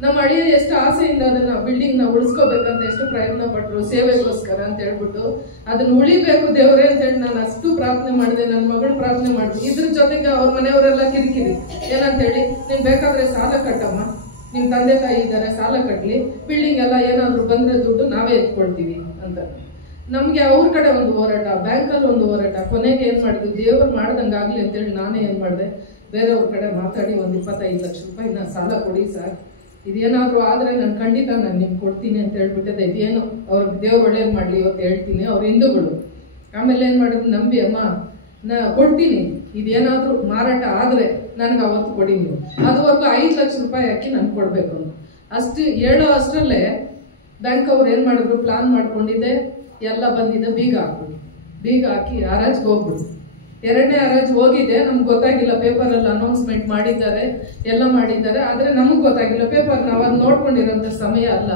ನಮ್ಮ ಅಳಿಯ ಎಷ್ಟು ಆಸೆಯಿಂದ ಅದನ್ನ ಬಿಲ್ಡಿಂಗ್ ನ ಉಳಿಸ್ಕೋಬೇಕಂತ ಎಷ್ಟು ಪ್ರಯತ್ನ ಪಟ್ರು ಸೇವೆಗೋಸ್ಕರ ಅಂತ ಹೇಳ್ಬಿಟ್ಟು, ಅದನ್ನ ಉಳಿಬೇಕು ದೇವ್ರೆ ಅಂತ ಹೇಳಿ ನಾನು ಅಷ್ಟು ಪ್ರಾರ್ಥನೆ ಮಾಡಿದೆ. ನನ್ನ ಮಗಳು ಪ್ರಾರ್ಥನೆ ಮಾಡಿದೆ. ಇದ್ರ ಜೊತೆಗೆ ಅವ್ರ ಮನೆಯವರೆಲ್ಲ ಕಿರಿಕಿರಿ ಏನಂತ ಹೇಳಿ, ನೀನ್ ಬೇಕಾದ್ರೆ ಸಾಲ ಕಟ್ಟಮ್ಮ, ನಿಮ್ ತಂದೆ ತಾಯಿ ಇದ್ದಾರೆ ಸಾಲ ಕಟ್ಲಿ, ಬಿಲ್ಡಿಂಗ್ ಎಲ್ಲ ಏನಾದ್ರು ಬಂದ್ರೆ ದುಡ್ಡು ನಾವೇ ಎತ್ಕೊಳ್ತೀವಿ ಅಂತ. ನಮ್ಗೆ ಅವ್ರ ಕಡೆ ಒಂದು ಹೋರಾಟ, ಬ್ಯಾಂಕಲ್ಲಿ ಒಂದು ಹೋರಾಟ. ಕೊನೆಗೆ ಏನ್ ಮಾಡಿದ್ವಿ, ದೇವ್ರು ಮಾಡ್ದಂಗಾಗ್ಲಿ ಅಂತೇಳಿ ನಾನೇ ಏನ್ ಮಾಡಿದೆ, ಬೇರೆಯವ್ರ ಕಡೆ ಮಾತಾಡಿ ಒಂದು 25 ಲಕ್ಷ ರೂಪಾಯಿ ನಾನು ಸಾಲ ಕೊಡಿ ಸರ್, ಇದೇನಾದ್ರು ಆದ್ರೆ ನಾನು ಖಂಡಿತ ನಾನು ನಿಮ್ಗೆ ಕೊಡ್ತೀನಿ ಅಂತ ಹೇಳ್ಬಿಟ್ಟಿದ್ದೆ. ಇದೇನು ಅವ್ರಿಗೆ ದೇವ್ರು ಒಳ್ಳೇದು ಮಾಡ್ಲಿ ಇವತ್ತು ಹೇಳ್ತೀನಿ. ಅವ್ರ ಹಿಂದೂಗಳು ಆಮೇಲೆ ಏನ್ ಮಾಡಿದ್ರು, ನಂಬಿ ಅಮ್ಮ ನಾ ಕೊಡ್ತೀನಿ, ಇದೇನಾದ್ರೂ ಮಾರಾಟ ಆದ್ರೆ ನನ್ಗೆ ಅವತ್ತು ಕೊಡಿ ನೀವು, ಅದುವರೆಗೂ 5 ಲಕ್ಷ ರೂಪಾಯಿ ಹಾಕಿ ನನ್ಗೆ ಕೊಡ್ಬೇಕು ಅಂತ. ಅಷ್ಟು ಹೇಳೋ ಅಷ್ಟರಲ್ಲೇ ಬ್ಯಾಂಕ್ ಅವ್ರು ಏನ್ ಮಾಡಿದ್ರು, ಪ್ಲಾನ್ ಮಾಡ್ಕೊಂಡಿದ್ದೆ, ಎಲ್ಲ ಬಂದಿದೆ, ಬೀಗ ಹಾಕಿ ಹರಾಜ್ಗೆ ಹೋಗ್ಬಿಡು. 2ನೇ ಹರಾಜು ಹೋಗಿದೆ, ನಮ್ಗೆ ಗೊತ್ತಾಗಿಲ್ಲ. ಪೇಪರಲ್ಲಿ ಅನೌನ್ಸ್ಮೆಂಟ್ ಮಾಡಿದ್ದಾರೆ, ಎಲ್ಲ ಮಾಡಿದ್ದಾರೆ, ಆದ್ರೆ ನಮಗ್ ಗೊತ್ತಾಗಿಲ್ಲ. ಪೇಪರ್ ನಾವು ಅದು ನೋಡ್ಕೊಂಡಿರೋಂಥ ಸಮಯ ಅಲ್ಲ.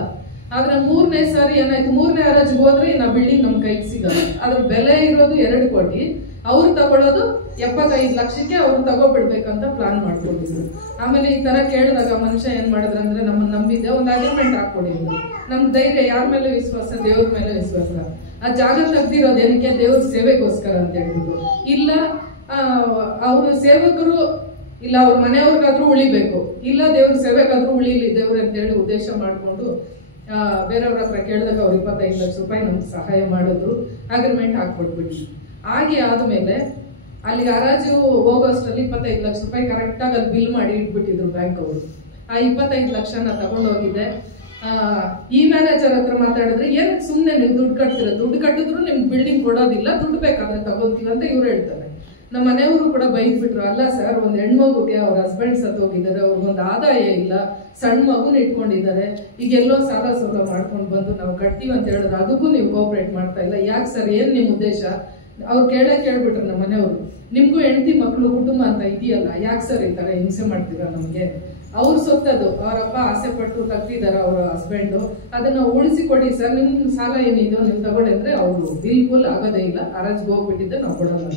ಆದ್ರೆ 3ನೇ ಸಾರಿ ಏನಾಯ್ತು, 3ನೇ ಹರಾಜಿಗೆ ಹೋದ್ರೆ ಇನ್ನು ಬಿಲ್ಡಿಂಗ್ ನಮ್ ಕೈಗೆ ಸಿಗಲ್ಲ. ಅದ್ರ ಬೆಲೆ ಇರೋದು 2 ಕೋಟಿ, ಅವ್ರು ತಗೊಳ್ಳೋದು 75 ಲಕ್ಷಕ್ಕೆ ಅವ್ರು ತಗೋಬಿಡ್ಬೇಕಂತ ಪ್ಲಾನ್ ಮಾಡ್ಕೊಂಡಿದ್ರು. ಆಮೇಲೆ ಈ ತರ ಕೇಳಿದಾಗ ಮನುಷ್ಯ ಏನ್ ಮಾಡಿದ್ರು ಅಂದ್ರೆ, ನಮ್ಮನ್ನ ನಂಬಿದ್ದೆ, ಒಂದು ಅಗ್ರಿಮೆಂಟ್ ಹಾಕೊಡಿ ಅಂದ್ರು. ನಮ್ ಧೈರ್ಯ ಯಾರ ಮೇಲೆ ವಿಶ್ವಾಸ, ದೇವ್ರ ಮೇಲೆ ವಿಶ್ವಾಸ. ಆ ಜಾಗ ತೆಗ್ದಿರೋದು ಏನಕ್ಕೆ, ದೇವ್ರ ಸೇವೆಗೋಸ್ಕರ ಅಂತ ಹೇಳ್ಬಿಟ್ಟು. ಇಲ್ಲ ಅವ್ರ ಸೇವಕರು, ಇಲ್ಲ ಅವ್ರ ಮನೆಯವ್ರಿಗಾದ್ರೂ ಉಳಿಬೇಕು, ಇಲ್ಲ ದೇವ್ರ ಸೇವೆಗಾದ್ರೂ ಉಳಿಲಿ ದೇವ್ರ ಅಂತೇಳಿ ಉದ್ದೇಶ ಮಾಡ್ಕೊಂಡು ಬೇರೆಯವ್ರ ಹತ್ರ ಕೇಳಿದಾಗ ಅವ್ರು 25 ಲಕ್ಷ ರೂಪಾಯಿ ನಮ್ಗೆ ಸಹಾಯ ಮಾಡಿದ್ರು. ಅಗ್ರಿಮೆಂಟ್ ಹಾಕ್ಕೊಟ್ಬಿಟ್ವಿ. ಹಾಗೆ ಆದ್ಮೇಲೆ ಅಲ್ಲಿಗೆ ಹರಾಜು ಹೋಗೋಷ್ಟರಲ್ಲಿ 25 ಲಕ್ಷ ರೂಪಾಯಿ ಕರೆಕ್ಟಾಗಿ ಅಲ್ಲಿ ಬಿಲ್ ಮಾಡಿ ಇಟ್ಬಿಟ್ಟಿದ್ರು ಬ್ಯಾಂಕ್ ಅವರು. ಆ 25 ಲಕ್ಷನ ತಗೊಂಡೋಗಿದ್ದೆ. ಈ ಮ್ಯಾನೇಜರ್ ಹತ್ರ ಮಾತಾಡಿದ್ರೆ, ಏನಕ್ಕೆ ಸುಮ್ಮನೆ ನೀವು ದುಡ್ಡು ಕಟ್ತೀರ, ದುಡ್ಡು ಕಟ್ಟಿದ್ರು ನಿಮ್ಗೆ ಬಿಲ್ಡಿಂಗ್ ಕೊಡೋದಿಲ್ಲ, ದುಡ್ಡು ಬೇಕಾದ್ರೆ ತಗೊಂತೀವಿ ಅಂತ ಇವ್ರು ಹೇಳ್ತಾರೆ. ನಮ್ಮ ಮನೆಯವರು ಕೂಡ ಬೈದ್ಬಿಟ್ರು, ಅಲ್ಲ ಸರ್ ಒಂದು ಹೆಣ್ಮಗುಗೆ ಅವ್ರ ಹಸ್ಬೆಂಡ್ ಸತ್ತೋಗಿದ್ದಾರೆ, ಅವ್ರಿಗೊಂದು ಆದಾಯ ಇಲ್ಲ, ಸಣ್ಣ ಮಗುನ ಇಟ್ಕೊಂಡಿದ್ದಾರೆ, ಈಗ ಎಲ್ಲೋ ಸಾಲ ಸೋಲ ಮಾಡ್ಕೊಂಡು ಬಂದು ನಾವು ಕಟ್ತೀವಿ ಅಂತ ಹೇಳಿದ್ರೆ ಅದಕ್ಕೂ ನೀವು ಕೋಆಪರೇಟ್ ಮಾಡ್ತಾ ಇಲ್ಲ, ಯಾಕೆ ಸರ್, ಏನ್ ನಿಮ್ ಉದ್ದೇಶ? ಅವ್ರು ಕೇಳ್ಬಿಟ್ರು ನಮ್ಮ ಮನೆಯವರು, ನಿಮ್ಗೂ ಹೆಂಡತಿ ಮಕ್ಕಳು ಕುಟುಂಬ ಅಂತ ಇದೆಯಲ್ಲ, ಯಾಕೆ ಸರ್ ಈ ತರ ಹಿಂಸೆ ಮಾಡ್ತೀರಾ ನಮ್ಗೆ? ಅವ್ರು ಸೊತ್ತದು, ಅವರಪ್ಪ ಆಸೆ ಪಟ್ಟು ತೆಗ್ದಿದ್ದಾರೆ ಅವ್ರ ಹಸ್ಬೆಂಡು, ಅದನ್ನ ಉಳಿಸಿ ಕೊಡಿ ಸರ್, ನಿಮ್ ಸಾಲ ಏನಿದೆಯೋ ನೀವು ತಗೊಳ್ಳಿ ಅಂದ್ರೆ ಅವ್ರು ಬಿಲ್ಕುಲ್ ಆಗೋದೇ ಇಲ್ಲ, ಹರಾಜ್ಗೆ ಹೋಗ್ಬಿಟ್ಟಿದ್ದೆ, ನಾವು ಕೊಡೋಲ್ಲ.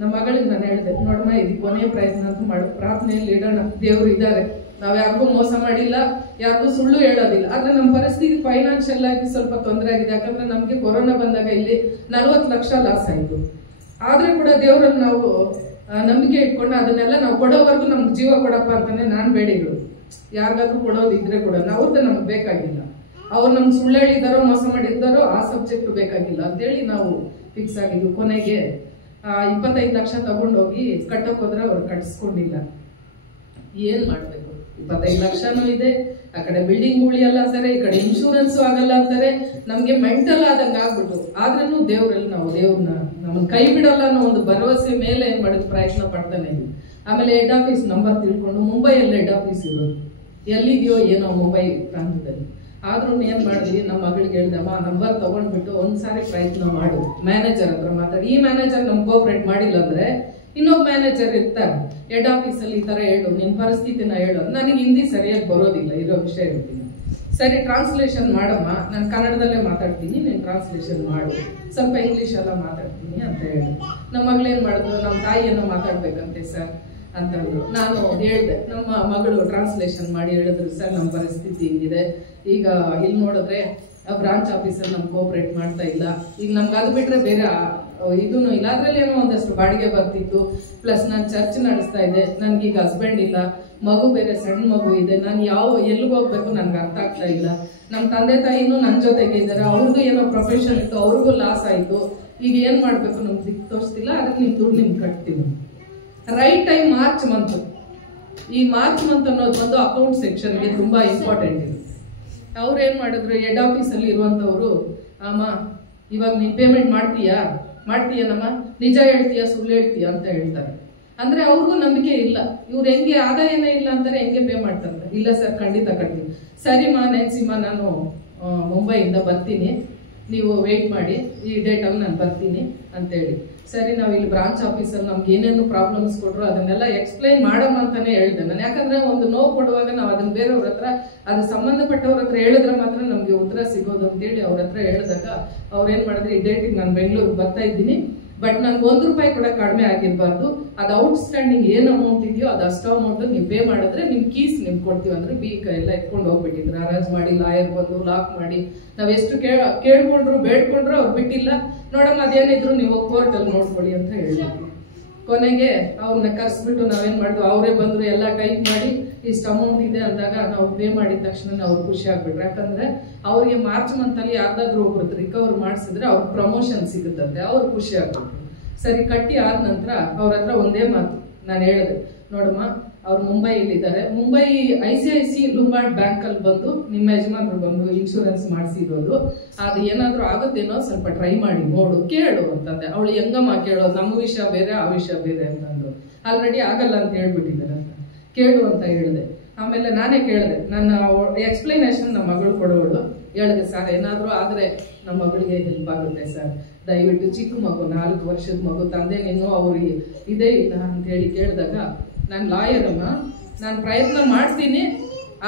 ನಮ್ಮ ಮಗಳಿಗೆ ನಾನು ಹೇಳಿದೆ, ನೋಡಮ್ಮ ಇದು ಕೊನೆಯ ಪ್ರಯತ್ನ ಅಂತ ಮಾಡು, ಪ್ರಾರ್ಥನೆಯಲ್ಲಿ ಇಡೋಣ, ದೇವ್ರು ಇದ್ದಾರೆ, ನಾವ್ ಯಾರಿಗೂ ಮೋಸ ಮಾಡಿಲ್ಲ, ಯಾರಿಗೂ ಸುಳ್ಳು ಹೇಳೋದಿಲ್ಲ. ಆದ್ರೆ ನಮ್ಮ ಪರಿಸ್ಥಿತಿ ಫೈನಾನ್ಷಿಯಲ್ ಆಗಿ ಸ್ವಲ್ಪ ತೊಂದರೆ ಆಗಿದೆ. ಯಾಕಂದ್ರೆ ನಮ್ಗೆ ಕೊರೋನಾ ಬಂದಾಗ ಇಲ್ಲಿ 40 ಲಕ್ಷ ಲಾಸ್ ಆಯ್ತು. ಆದ್ರೆ ಕೂಡ ದೇವರಲ್ಲಿ ನಾವು ನಂಬಿಕೆ ಇಟ್ಕೊಂಡು ಅದನ್ನೆಲ್ಲ ನಾವು ಕೊಡೋವರೆಗೂ ನಮ್ಗೆ ಜೀವ ಕೊಡಪ್ಪ ಅಂತಾನೆ ನಾನ್ ಬೇಡಿರೋದು. ಯಾರಿಗಾದ್ರೂ ಕೊಡೋದಿದ್ರೆ ಕೂಡ ಅವ್ರದ್ದು ನಮ್ಗೆ ಬೇಕಾಗಿಲ್ಲ, ಅವ್ರು ನಮ್ಗೆ ಸುಳ್ಳು ಹೇಳಿದಾರೋ ಮೋಸ ಮಾಡಿದ್ದಾರೋ ಆ ಸಬ್ಜೆಕ್ಟ್ ಬೇಕಾಗಿಲ್ಲ ಅಂತೇಳಿ ನಾವು ಫಿಕ್ಸ್ ಆಗಿದ್ವು. ಕೊನೆಗೆ 25 ಲಕ್ಷ ತಗೊಂಡೋಗಿ ಕಟ್ಟೋಕ್ ಹೋದ್ರೆ ಅವ್ರು ಕಟ್ಸ್ಕೊಂಡಿಲ್ಲ. ಏನ್ ಮಾಡ್ಬೇಕು, 25 ಲಕ್ಷನೂ ಇದೆ, ಆ ಕಡೆ ಬಿಲ್ಡಿಂಗ್ ಉಳಿಯಲ್ಲ ಅಂತಾರೆ, ಈ ಕಡೆ ಇನ್ಶೂರೆನ್ಸ್ ಆಗಲ್ಲ ಅಂತಾರೆ, ನಮ್ಗೆ ಮೆಂಟಲ್ ಆದಂಗ ಆಗ್ಬಿಟ್ಟು. ಆದ್ರೂ ದೇವ್ರಲ್ಲಿ ನಾವು ದೇವ್ರನ್ನ ನಮ್ಮನ್ನ ಕೈ ಬಿಡಲ್ಲ ಅನ್ನೋ ಒಂದು ಭರವಸೆ ಮೇಲೆ ಏನ್ ಮಾಡಿದ್ ಪ್ರಯತ್ನ ಪಡ್ತಾನೆ ಇದ್ವಿ. ಆಮೇಲೆ ಹೆಡ್ ಆಫೀಸ್ ನಂಬರ್ ತಿಳ್ಕೊಂಡು, ಮುಂಬೈಯಲ್ಲಿ ಹೆಡ್ ಆಫೀಸ್ ಇರೋದು, ಎಲ್ಲಿದೆಯೋ ಏನೋ ಮುಂಬೈ ಪ್ರಾಂತದಲ್ಲಿ. ಆದ್ರೂ ಏನ್ ಮಾಡಿದ್ವಿ, ನಮ್ಮ ಮಗಳಿಗೆ ಹೇಳ್ದಮ್ಮ ನಂಬರ್ ತಗೊಂಡ್ಬಿಟ್ಟು ಒಂದ್ಸಾರಿ ಪ್ರಯತ್ನ ಮಾಡು, ಮ್ಯಾನೇಜರ್ ಹತ್ರ ಮಾತಾಡಿ. ಈ ಮ್ಯಾನೇಜರ್ ನಮ್ಗೆ ಕೋಆಪರೇಟ್ ಮಾಡಿಲ್ಲ ಅಂದ್ರೆ ಇನ್ನೊಬ್ಬ ಮ್ಯಾನೇಜರ್ ಇರ್ತಾರೆ ಹೆಡ್ ಆಫೀಸ್ ಅಲ್ಲಿ, ಈ ತರ ಹೇಳು, ನಿನ್ ಪರಿಸ್ಥಿತಿನ ಹೇಳು. ನನಗೆ ಹಿಂದಿ ಸರಿಯಾಗಿ ಬರೋದಿಲ್ಲ, ಇರೋ ವಿಷಯ ಹೇಳ್ತೀನಿ. ಸರಿ ಟ್ರಾನ್ಸ್ಲೇಷನ್ ಮಾಡಮ್ಮ, ನಾನು ಕನ್ನಡದಲ್ಲೇ ಮಾತಾಡ್ತೀನಿ, ನೀನು ಟ್ರಾನ್ಸ್ಲೇಷನ್ ಮಾಡು, ಸ್ವಲ್ಪ ಇಂಗ್ಲಿಷ್ ಎಲ್ಲ ಮಾತಾಡ್ತೀನಿ ಅಂತ ಹೇಳಿ. ನಮ್ಮ ಮಗಳೇನ್ ಮಾಡಿದ್ರು, ನಮ್ಮ ತಾಯಿಯನ್ನು ಮಾತಾಡ್ಬೇಕಂತೆ ಸರ್ ಅಂತಂದ್ರು. ನಾನು ಹೇಳ್ದೆ, ನಮ್ಮ ಮಗಳು ಟ್ರಾನ್ಸ್ಲೇಷನ್ ಮಾಡಿ ಹೇಳಿದ್ರು, ಸರ್ ನಮ್ಮ ಪರಿಸ್ಥಿತಿ ಹಿಂಗಿದೆ, ಈಗ ಇಲ್ಲಿ ನೋಡಿದ್ರೆ ಬ್ರಾಂಚ್ ಆಫೀಸಲ್ಲಿ ನಮ್ಗೆ ಕೋಆಪರೇಟ್ ಮಾಡ್ತಾ ಇಲ್ಲ, ಈಗ ನಮ್ಗೆ ಅದು ಬಿಟ್ರೆ ಬೇರೆ ಇದೂ ಇಲ್ಲ, ಅದ್ರಲ್ಲಿ ಏನೋ ಒಂದಷ್ಟು ಬಾಡಿಗೆ ಬರ್ತಿತ್ತು, ಪ್ಲಸ್ ನಾನು ಚರ್ಚ್ ನಡೆಸ್ತಾ ಇದ್ದೆ, ನನ್ಗೀಗ ಹಸ್ಬೆಂಡ್ ಇಲ್ಲ, ಮಗು ಬೇರೆ ಸಣ್ಣ ಮಗು ಇದೆ, ನಾನು ಎಲ್ಲಿಗೆ ಹೋಗ್ಬೇಕು ನನ್ಗೆ ಅರ್ಥ ಆಗ್ತಾ ಇಲ್ಲ. ನಮ್ಮ ತಂದೆ ತಾಯಿನೂ ನನ್ನ ಜೊತೆಗೆ ಇದ್ದಾರೆ, ಅವ್ರಿಗೂ ಏನೋ ಪ್ರೊಫೆಷನ್ ಇತ್ತು, ಅವ್ರಿಗೂ ಲಾಸ್ ಆಯ್ತು, ಈಗ ಏನ್ ಮಾಡ್ಬೇಕು ನಮ್ಗೆ ದಿಕ್ಕು ತೋರಿಸ್ತಿಲ್ಲ, ಅದಕ್ಕೆ ನಿಮ್ ದುಡ್ಡು ನಿಮ್ಗೆ ಕಟ್ತೀವಿ. Right time March month. ಈ ಮಾರ್ಚ್ ಮಂತ್ ಅನ್ನೋದು ಒಂದು ಅಕೌಂಟ್ ಸೆಕ್ಷನ್ಗೆ ತುಂಬಾ ಇಂಪಾರ್ಟೆಂಟ್ ಇದೆ. ಅವ್ರು ಏನ್ ಮಾಡಿದ್ರು, ಹೆಡ್ ಆಫೀಸ್ ಅಲ್ಲಿ ಇರುವಂತವ್ರು, ಅಮ್ಮ ಇವಾಗ ನೀನ್ ಪೇಮೆಂಟ್ ಮಾಡ್ತೀಯನಮ್ಮ, ನಿಜ ಹೇಳ್ತೀಯಾ ಸುಳ್ಳು ಹೇಳ್ತೀಯಾ ಅಂತ ಹೇಳ್ತಾರೆ. ಅಂದ್ರೆ ಅವ್ರಿಗೂ ನಂಬಿಕೆ ಇಲ್ಲ, ಇವ್ರು ಹೆಂಗೆ ಆದಾಯನೇ ಇಲ್ಲ ಅಂತಾರೆ, ಹೆಂಗೆ ಪೇ ಮಾಡ್ತಾರೆ. ಇಲ್ಲ ಸರ್ ಖಂಡಿತ ಕಟ್ತೀನಿ. ಸರಿಮಾ ನೆನ್ಸಿಮ್ಮ, ನಾನು ಮುಂಬೈಯಿಂದ ಬರ್ತೀನಿ, ನೀವು ವೆಯ್ಟ್ ಮಾಡಿ, ಈ ಡೇಟಲ್ಲಿ ನಾನು ಬರ್ತೀನಿ ಅಂತೇಳಿ. ಸರಿ, ನಾವು ಇಲ್ಲಿ ಬ್ರಾಂಚ್ ಆಫೀಸಲ್ಲಿ ನಮ್ಗೆ ಏನೇನು ಪ್ರಾಬ್ಲಮ್ಸ್ ಕೊಟ್ಟರು ಅದನ್ನೆಲ್ಲ ಎಕ್ಸ್ಪ್ಲೈನ್ ಮಾಡಮ್ಮ ಅಂತಾನೆ ಹೇಳಿದೆ ನಾನು. ಯಾಕಂದ್ರೆ ಒಂದು ನೋವು ಕೊಡುವಾಗ ನಾವು ಅದನ್ನ ಬೇರೆಯವ್ರ ಹತ್ರ, ಅದು ಸಂಬಂಧಪಟ್ಟವ್ರ ಹತ್ರ ಹೇಳಿದ್ರೆ ಮಾತ್ರ ನಮಗೆ ಉತ್ತರ ಸಿಗೋದು ಅಂತೇಳಿ ಅವ್ರ ಹತ್ರ ಹೇಳಿದಾಗ ಅವ್ರೇನ್ ಮಾಡಿದ್ರೆ, ಈ ಡೇಟಿಗೆ ನಾನು ಬೆಂಗಳೂರಿಗೆ ಬರ್ತಾ ಇದ್ದೀನಿ, ಬಟ್ ನನ್ಗೆ ₹1 ಕೂಡ ಕಡಿಮೆ ಆಗಿರಬಾರ್ದು, ಅದು ಔಟ್ಸ್ಟ್ಯಾಂಡಿಂಗ್ ಏನು ಅಮೌಂಟ್ ಇದೆಯೋ ಅದು ಅಷ್ಟು ಅಮೌಂಟ್ ನೀವು ಪೇ ಮಾಡಿದ್ರೆ ನಿಮ್ಮ ಕೀಸ್ ನಿಮ್ಗೆ ಕೊಡ್ತೀವಿ ಅಂದ್ರೆ ಬೀಗ ಎಲ್ಲ ಎತ್ಕೊಂಡು ಹೋಗ್ಬಿಟ್ಟಿದ್ರು. ಅರೇಂಜ್ ಮಾಡಿ ಲಾಯರ್ ಬಂದು ಲಾಕ್ ಮಾಡಿ, ನಾವ್ ಎಷ್ಟು ಕೇಳ್ಕೊಂಡ್ರು ಬೇಡ್ಕೊಂಡ್ರು ಅವ್ರು ಬಿಟ್ಟಿಲ್ಲ. ನೋಡಮ್ಮ ಅದೇನಿದ್ರು ನೀವು ಕೋರ್ಟಲ್ಲಿ ನೋಡ್ಕೊಳ್ಳಿ ಅಂತ ಹೇಳಿದ್ರು. ಕೊನೆಗೆ ಅವ್ರನ್ನ ಕರ್ಸ್ಬಿಟ್ಟು ನಾವೇನ್ ಮಾಡಿದ್ವಿ, ಅವರೇ ಬಂದ್ರು, ಎಲ್ಲ ಟೈಪ್ ಮಾಡಿ ಇಷ್ಟು ಅಮೌಂಟ್ ಇದೆ ಅಂದಾಗ ನಾವು ಪೇ ಮಾಡಿದ ತಕ್ಷಣ ಅವ್ರು ಖುಷಿ ಆಗ್ಬಿಟ್ರು. ಯಾಕಂದ್ರೆ ಅವ್ರಿಗೆ ಮಾರ್ಚ್ ಮಂತ್ ಅಲ್ಲಿ ಯಾರ್ದಾದ್ರು ಒಬ್ರದ್ದು ರಿಕವರ್ ಮಾಡಿಸಿದ್ರೆ ಅವ್ರಿಗೆ ಪ್ರಮೋಷನ್ ಸಿಗುತ್ತಂತೆ, ಅವ್ರು ಖುಷಿ ಆಗ್ಬಿಟ್ರು. ಸರಿ, ಕಟ್ಟಿ ಆದ ನಂತರ ಅವ್ರ ಹತ್ರ ಒಂದೇ ಮಾತು ನಾನು ಹೇಳಿದೆ, ನೋಡಮ್ಮ ಅವ್ರು ಮುಂಬೈಲಿದ್ದಾರೆ, ಮುಂಬೈ ICIC ಲುಂಬಾರ್ಡ್ ಬ್ಯಾಂಕ್ ಅಲ್ಲಿ ಬಂದು ನಿಮ್ಮ ಯಜಮಾನ್ರು ಬಂದು ಇನ್ಶೂರೆನ್ಸ್ ಮಾಡಿಸಿರೋದು, ಅದು ಏನಾದ್ರು ಆಗುತ್ತೇನೋ ಸ್ವಲ್ಪ ಟ್ರೈ ಮಾಡಿ ನೋಡು, ಕೇಳು ಅಂತಂದೆ. ಅವಳು ಹೆಂಗಮ್ಮ ಕೇಳೋದು, ನಮ್ಮ ವಿಷಯ ಬೇರೆ ಆ ವಿಷಯ ಬೇರೆ ಅಂತಂದ್ರು. ಆಲ್ರೆಡಿ ಆಗಲ್ಲ ಅಂತ ಹೇಳ್ಬಿಟ್ಟಿದ್ದಾರೆ ಅಂತ, ಕೇಳು ಅಂತ ಹೇಳಿದೆ. ಆಮೇಲೆ ನಾನೇ ಕೇಳಿದೆ, ನನ್ನ ಎಕ್ಸ್ಪ್ಲನೇಷನ್ ನಮ್ಮ ಮಗಳು ಕೊಡೋಳು ಹೇಳಿದೆ, ಸರ್ ಏನಾದ್ರು ಆದ್ರೆ ನಮ್ಮ ಮಗಳಿಗೆ ಹೆಲ್ಪ್ ಆಗುತ್ತೆ ಸರ್, ದಯವಿಟ್ಟು ಚಿಕ್ಕ ಮಗು 4 ವರ್ಷದ ಮಗು, ತಂದೆ ನೀನು ಅವ್ರಿಗೆ ಇದೇ ಇಲ್ಲ ಅಂತ ಹೇಳಿ ಕೇಳಿದಾಗ, ನಾನು ಲಾಯರ್ ಅಮ್ಮ, ನಾನು ಪ್ರಯತ್ನ ಮಾಡ್ತೀನಿ,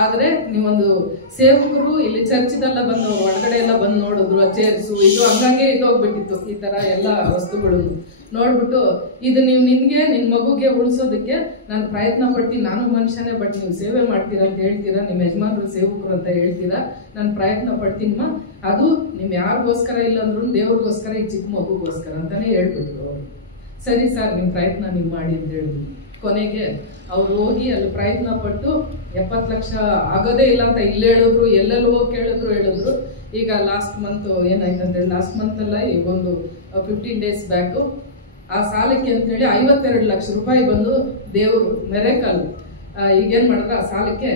ಆದ್ರೆ ನೀವೊಂದು ಸೇವಕರು ಇಲ್ಲಿ ಚರ್ಚಿದೆಲ್ಲ ಬಂದು ಒಳಗಡೆ ಎಲ್ಲ ಬಂದು ನೋಡಿದ್ರು, ಚೇರ್ಸು ಇದು ಹಂಗಂಗೆ ಇದೋಗ್ಬಿಟ್ಟಿತ್ತು, ಈ ತರ ಎಲ್ಲ ವಸ್ತುಗಳು ನೋಡ್ಬಿಟ್ಟು, ಇದು ನೀವು ನಿನ್ಗೆ ನಿನ್ ಮಗುಗೆ ಉಳಿಸೋದಕ್ಕೆ ನಾನು ಪ್ರಯತ್ನ ಪಡ್ತೀನಿ, ನಾನು ಮನುಷ್ಯನೇ, ಬಟ್ ನೀವು ಸೇವೆ ಮಾಡ್ತೀರಾ ಅಂತ ಹೇಳ್ತೀರಾ, ನಿಮ್ಮ ಯಜಮಾನ್ರು ಸೇವಕರು ಅಂತ ಹೇಳ್ತೀರಾ, ನಾನು ಪ್ರಯತ್ನ ಪಡ್ತೀನಮ್ಮ, ಅದು ನಿಮ್ ಯಾರಿಗೋಸ್ಕರ ಇಲ್ಲ ಅಂದ್ರೂ ದೇವ್ರಿಗೋಸ್ಕರ, ಈ ಚಿಕ್ಕ ಮಗುಗೋಸ್ಕರ ಅಂತಾನೆ ಹೇಳ್ಬಿಟ್ರು ಅವರು. ಸರಿ ಸರ್, ನಿಮ್ ಪ್ರಯತ್ನ ನೀವು ಮಾಡಿ ಅಂತ ಹೇಳಿದ್ರು. ಕೊನೆಗೆ ಅವ್ರು ಹೋಗಿ ಅಲ್ಲಿ ಪ್ರಯತ್ನ ಪಟ್ಟು 70 ಲಕ್ಷ ಆಗೋದೇ ಇಲ್ಲ ಅಂತ ಇಲ್ಲಿ ಹೇಳಿದ್ರು, ಎಲ್ಲೆಲ್ಲಿ ಹೋಗಿ ಹೇಳಿದ್ರು. ಈಗ ಲಾಸ್ಟ್ ಮಂತ್ ಏನಾಯ್ತು ಅಂತ ಹೇಳಿ, ಲಾಸ್ಟ್ ಮಂತ್ ಅಲ್ಲ, ಈಗ ಒಂದು 15 days ಬ್ಯಾಕು ಆ ಸಾಲಕ್ಕೆ ಅಂತ ಹೇಳಿ 52 ಲಕ್ಷ ರೂಪಾಯಿ ಬಂದು ದೇವರು ಮೆರೆಕಲ್ ಈಗೇನ್ ಮಾಡಿದ್ರೆ ಆ ಸಾಲಕ್ಕೆ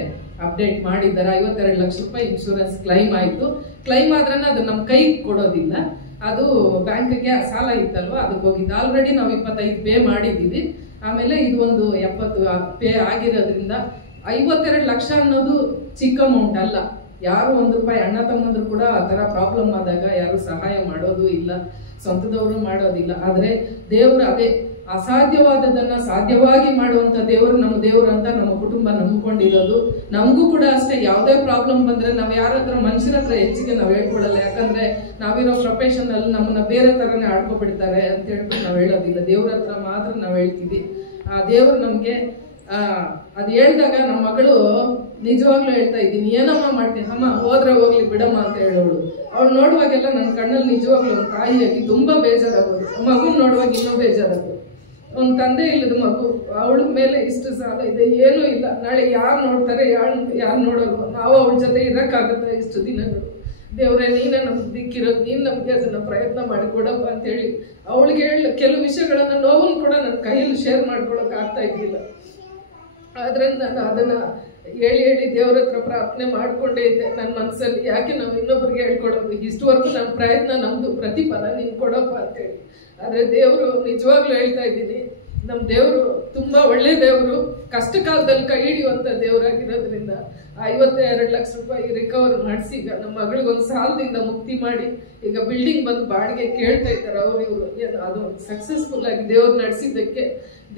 ಅಪ್ಡೇಟ್ ಮಾಡಿದ್ದಾರೆ. 52 ಲಕ್ಷ ರೂಪಾಯಿ ಇನ್ಶೂರೆನ್ಸ್ ಕ್ಲೈಮ್ ಆಯ್ತು. ಕ್ಲೈಮ್ ಆದ್ರೆ ಅದು ನಮ್ಮ ಕೈಗೆ ಕೊಡೋದಿಲ್ಲ, ಅದು ಬ್ಯಾಂಕ್ಗೆ ಆ ಸಾಲ ಇತ್ತಲ್ವ ಅದಕ್ಕೆ ಹೋಗಿದ್ದು. ಆಲ್ರೆಡಿ ನಾವು 25 ಪೇ ಮಾಡಿದ್ದೀವಿ. ಆಮೇಲೆ ಇದು ಒಂದು 70 ಪೇ ಆಗಿರೋದ್ರಿಂದ 52 ಲಕ್ಷ ಅನ್ನೋದು ಚಿಕ್ಕ ಅಮೌಂಟ್ ಅಲ್ಲ. ಯಾರು ₹1 ಅಣ್ಣ ತಮ್ಮಂದ್ರು ಕೂಡ ಆ ತರ ಪ್ರಾಬ್ಲಮ್ ಆದಾಗ ಯಾರು ಸಹಾಯ ಮಾಡೋದು ಇಲ್ಲ, ಸ್ವಂತದವರು ಮಾಡೋದಿಲ್ಲ. ಆದ್ರೆ ದೇವರು ಅದೇ ಅಸಾಧ್ಯವಾದದನ್ನ ಸಾಧ್ಯವಾಗಿ ಮಾಡುವಂತ ದೇವರು ನಮ್ಮ ದೇವರು ಅಂತ ನಮ್ಮ ಕುಟುಂಬ ನಂಬ್ಕೊಂಡಿರೋದು. ನಮಗೂ ಕೂಡ ಅಷ್ಟೇ, ಯಾವುದೇ ಪ್ರಾಬ್ಲಮ್ ಬಂದ್ರೆ ನಾವ್ ಯಾರ ಹತ್ರ ಮನುಷ್ಯರ ಹತ್ರ ಹೆಚ್ಚಿಗೆ ನಾವ್ ಹೇಳ್ಕೊಡಲ್ಲ. ಯಾಕಂದ್ರೆ ನಾವಿರೋ ಪ್ರೊಫೆಷನ್ ಅಲ್ಲಿ ನಮ್ಮನ್ನ ಬೇರೆ ತರನೇ ಆಡ್ಕೊಬಿಡ್ತಾರೆ ಅಂತ ಹೇಳ್ಬಿಟ್ಟು ನಾವ್ ಹೇಳೋದಿಲ್ಲ, ದೇವ್ರ ಹತ್ರ ಮಾತ್ರ ನಾವ್ ಹೇಳ್ತೀವಿ. ಆ ದೇವ್ರು ನಮ್ಗೆ ಅದ್ ಹೇಳಿದಾಗ ನಮ್ಮ ಮಗಳು ನಿಜವಾಗ್ಲೂ ಹೇಳ್ತಾ ಇದ್ದೀನಿ, ಏನಮ್ಮ ಮಾಡ್ತೀನಿ, ಅಮ್ಮ ಹೋದ್ರೆ ಹೋಗ್ಲಿ ಬಿಡಮ್ಮ ಅಂತ ಹೇಳೋಳು. ಅವಳು ನೋಡುವಾಗೆಲ್ಲ ನನ್ನ ಕಣ್ಣಲ್ಲಿ ನಿಜವಾಗ್ಲೂ ಒಂದು ತಾಯಿಯಾಗಿ ತುಂಬಾ ಬೇಜಾರಾಗೋದು. ಮಗುನ್ ನೋಡುವಾಗ ಇನ್ನೂ ಬೇಜಾರಾಗೋದು. ಒಂದು ತಂದೆ ಇಲ್ಲದ ಮಗು, ಅವಳ ಮೇಲೆ ಇಷ್ಟು ಸಾಲ ಇದೆ, ಏನೂ ಇಲ್ಲ, ನಾಳೆ ಯಾರು ನೋಡ್ತಾರೆ, ಯಾರು ನೋಡಲ್ವ, ನಾವು ಅವಳ ಜೊತೆ ಇರಕ್ಕಾಗತ್ತ ಇಷ್ಟು ದಿನಗಳು. ದೇವ್ರೆ ನೀನೇ ನಮ್ಗೆ ದಿಕ್ಕಿರೋದು, ನೀನ್ ನಮ್ಗೆ ಅದನ್ನ ಪ್ರಯತ್ನ ಮಾಡಿ ಕೊಡಪ್ಪ ಅಂತ ಹೇಳಿ ಅವಳಿಗೆ ಕೆಲವು ವಿಷಯಗಳನ್ನ ನೋವನ್ನು ಕೂಡ ನನ್ನ ಕೈಯಲ್ಲಿ ಶೇರ್ ಮಾಡ್ಕೊಳಕ್ ಆಗ್ತಾ ಇದ್ದಿಲ್ಲ. ಆದ್ರೆ ನಾನು ಅದನ್ನ ಹೇಳಿ ದೇವ್ರ ಹತ್ರ ಪ್ರಾರ್ಥನೆ ಮಾಡ್ಕೊಂಡೇ ಇದ್ದೆ ನನ್ನ ಮನಸ್ಸಲ್ಲಿ, ಯಾಕೆ ನಾವು ಇನ್ನೊಬ್ಬರಿಗೆ ಹೇಳ್ಕೊಡೋದು, ಇಷ್ಟುವರೆಗೂ ನನ್ನ ಪ್ರಯತ್ನ ನಮ್ದು ಪ್ರತಿಫಲ ನೀನ್ ಕೊಡಪ್ಪ ಅಂತೇಳಿ. ಆದ್ರೆ ದೇವರು ನಿಜವಾಗ್ಲೂ ಹೇಳ್ತಾ ಇದ್ದೀನಿ, ನಮ್ಮ ದೇವರು ತುಂಬಾ ಒಳ್ಳೆ ದೇವರು, ಕಷ್ಟ ಕಾಲದಲ್ಲಿ ಕೈ ಹಿಡಿಯುವಂತ ದೇವರಾಗಿರೋದ್ರಿಂದ 52 ಲಕ್ಷ ರೂಪಾಯಿ ರಿಕವರ್ ಮಾಡಿಸಿ ಈಗ ನಮ್ಮ ಮಗಳಿಗೊಂದು ಸಾಲದಿಂದ ಮುಕ್ತಿ ಮಾಡಿ ಈಗ ಬಿಲ್ಡಿಂಗ್ ಬಂದು ಬಾಡಿಗೆ ಕೇಳ್ತಾ ಇದ್ದಾರೆ ಇವರು. ಅದು ಸಕ್ಸಸ್ಫುಲ್ ಆಗಿ ದೇವ್ರು ನಡೆಸಿದ್ದಕ್ಕೆ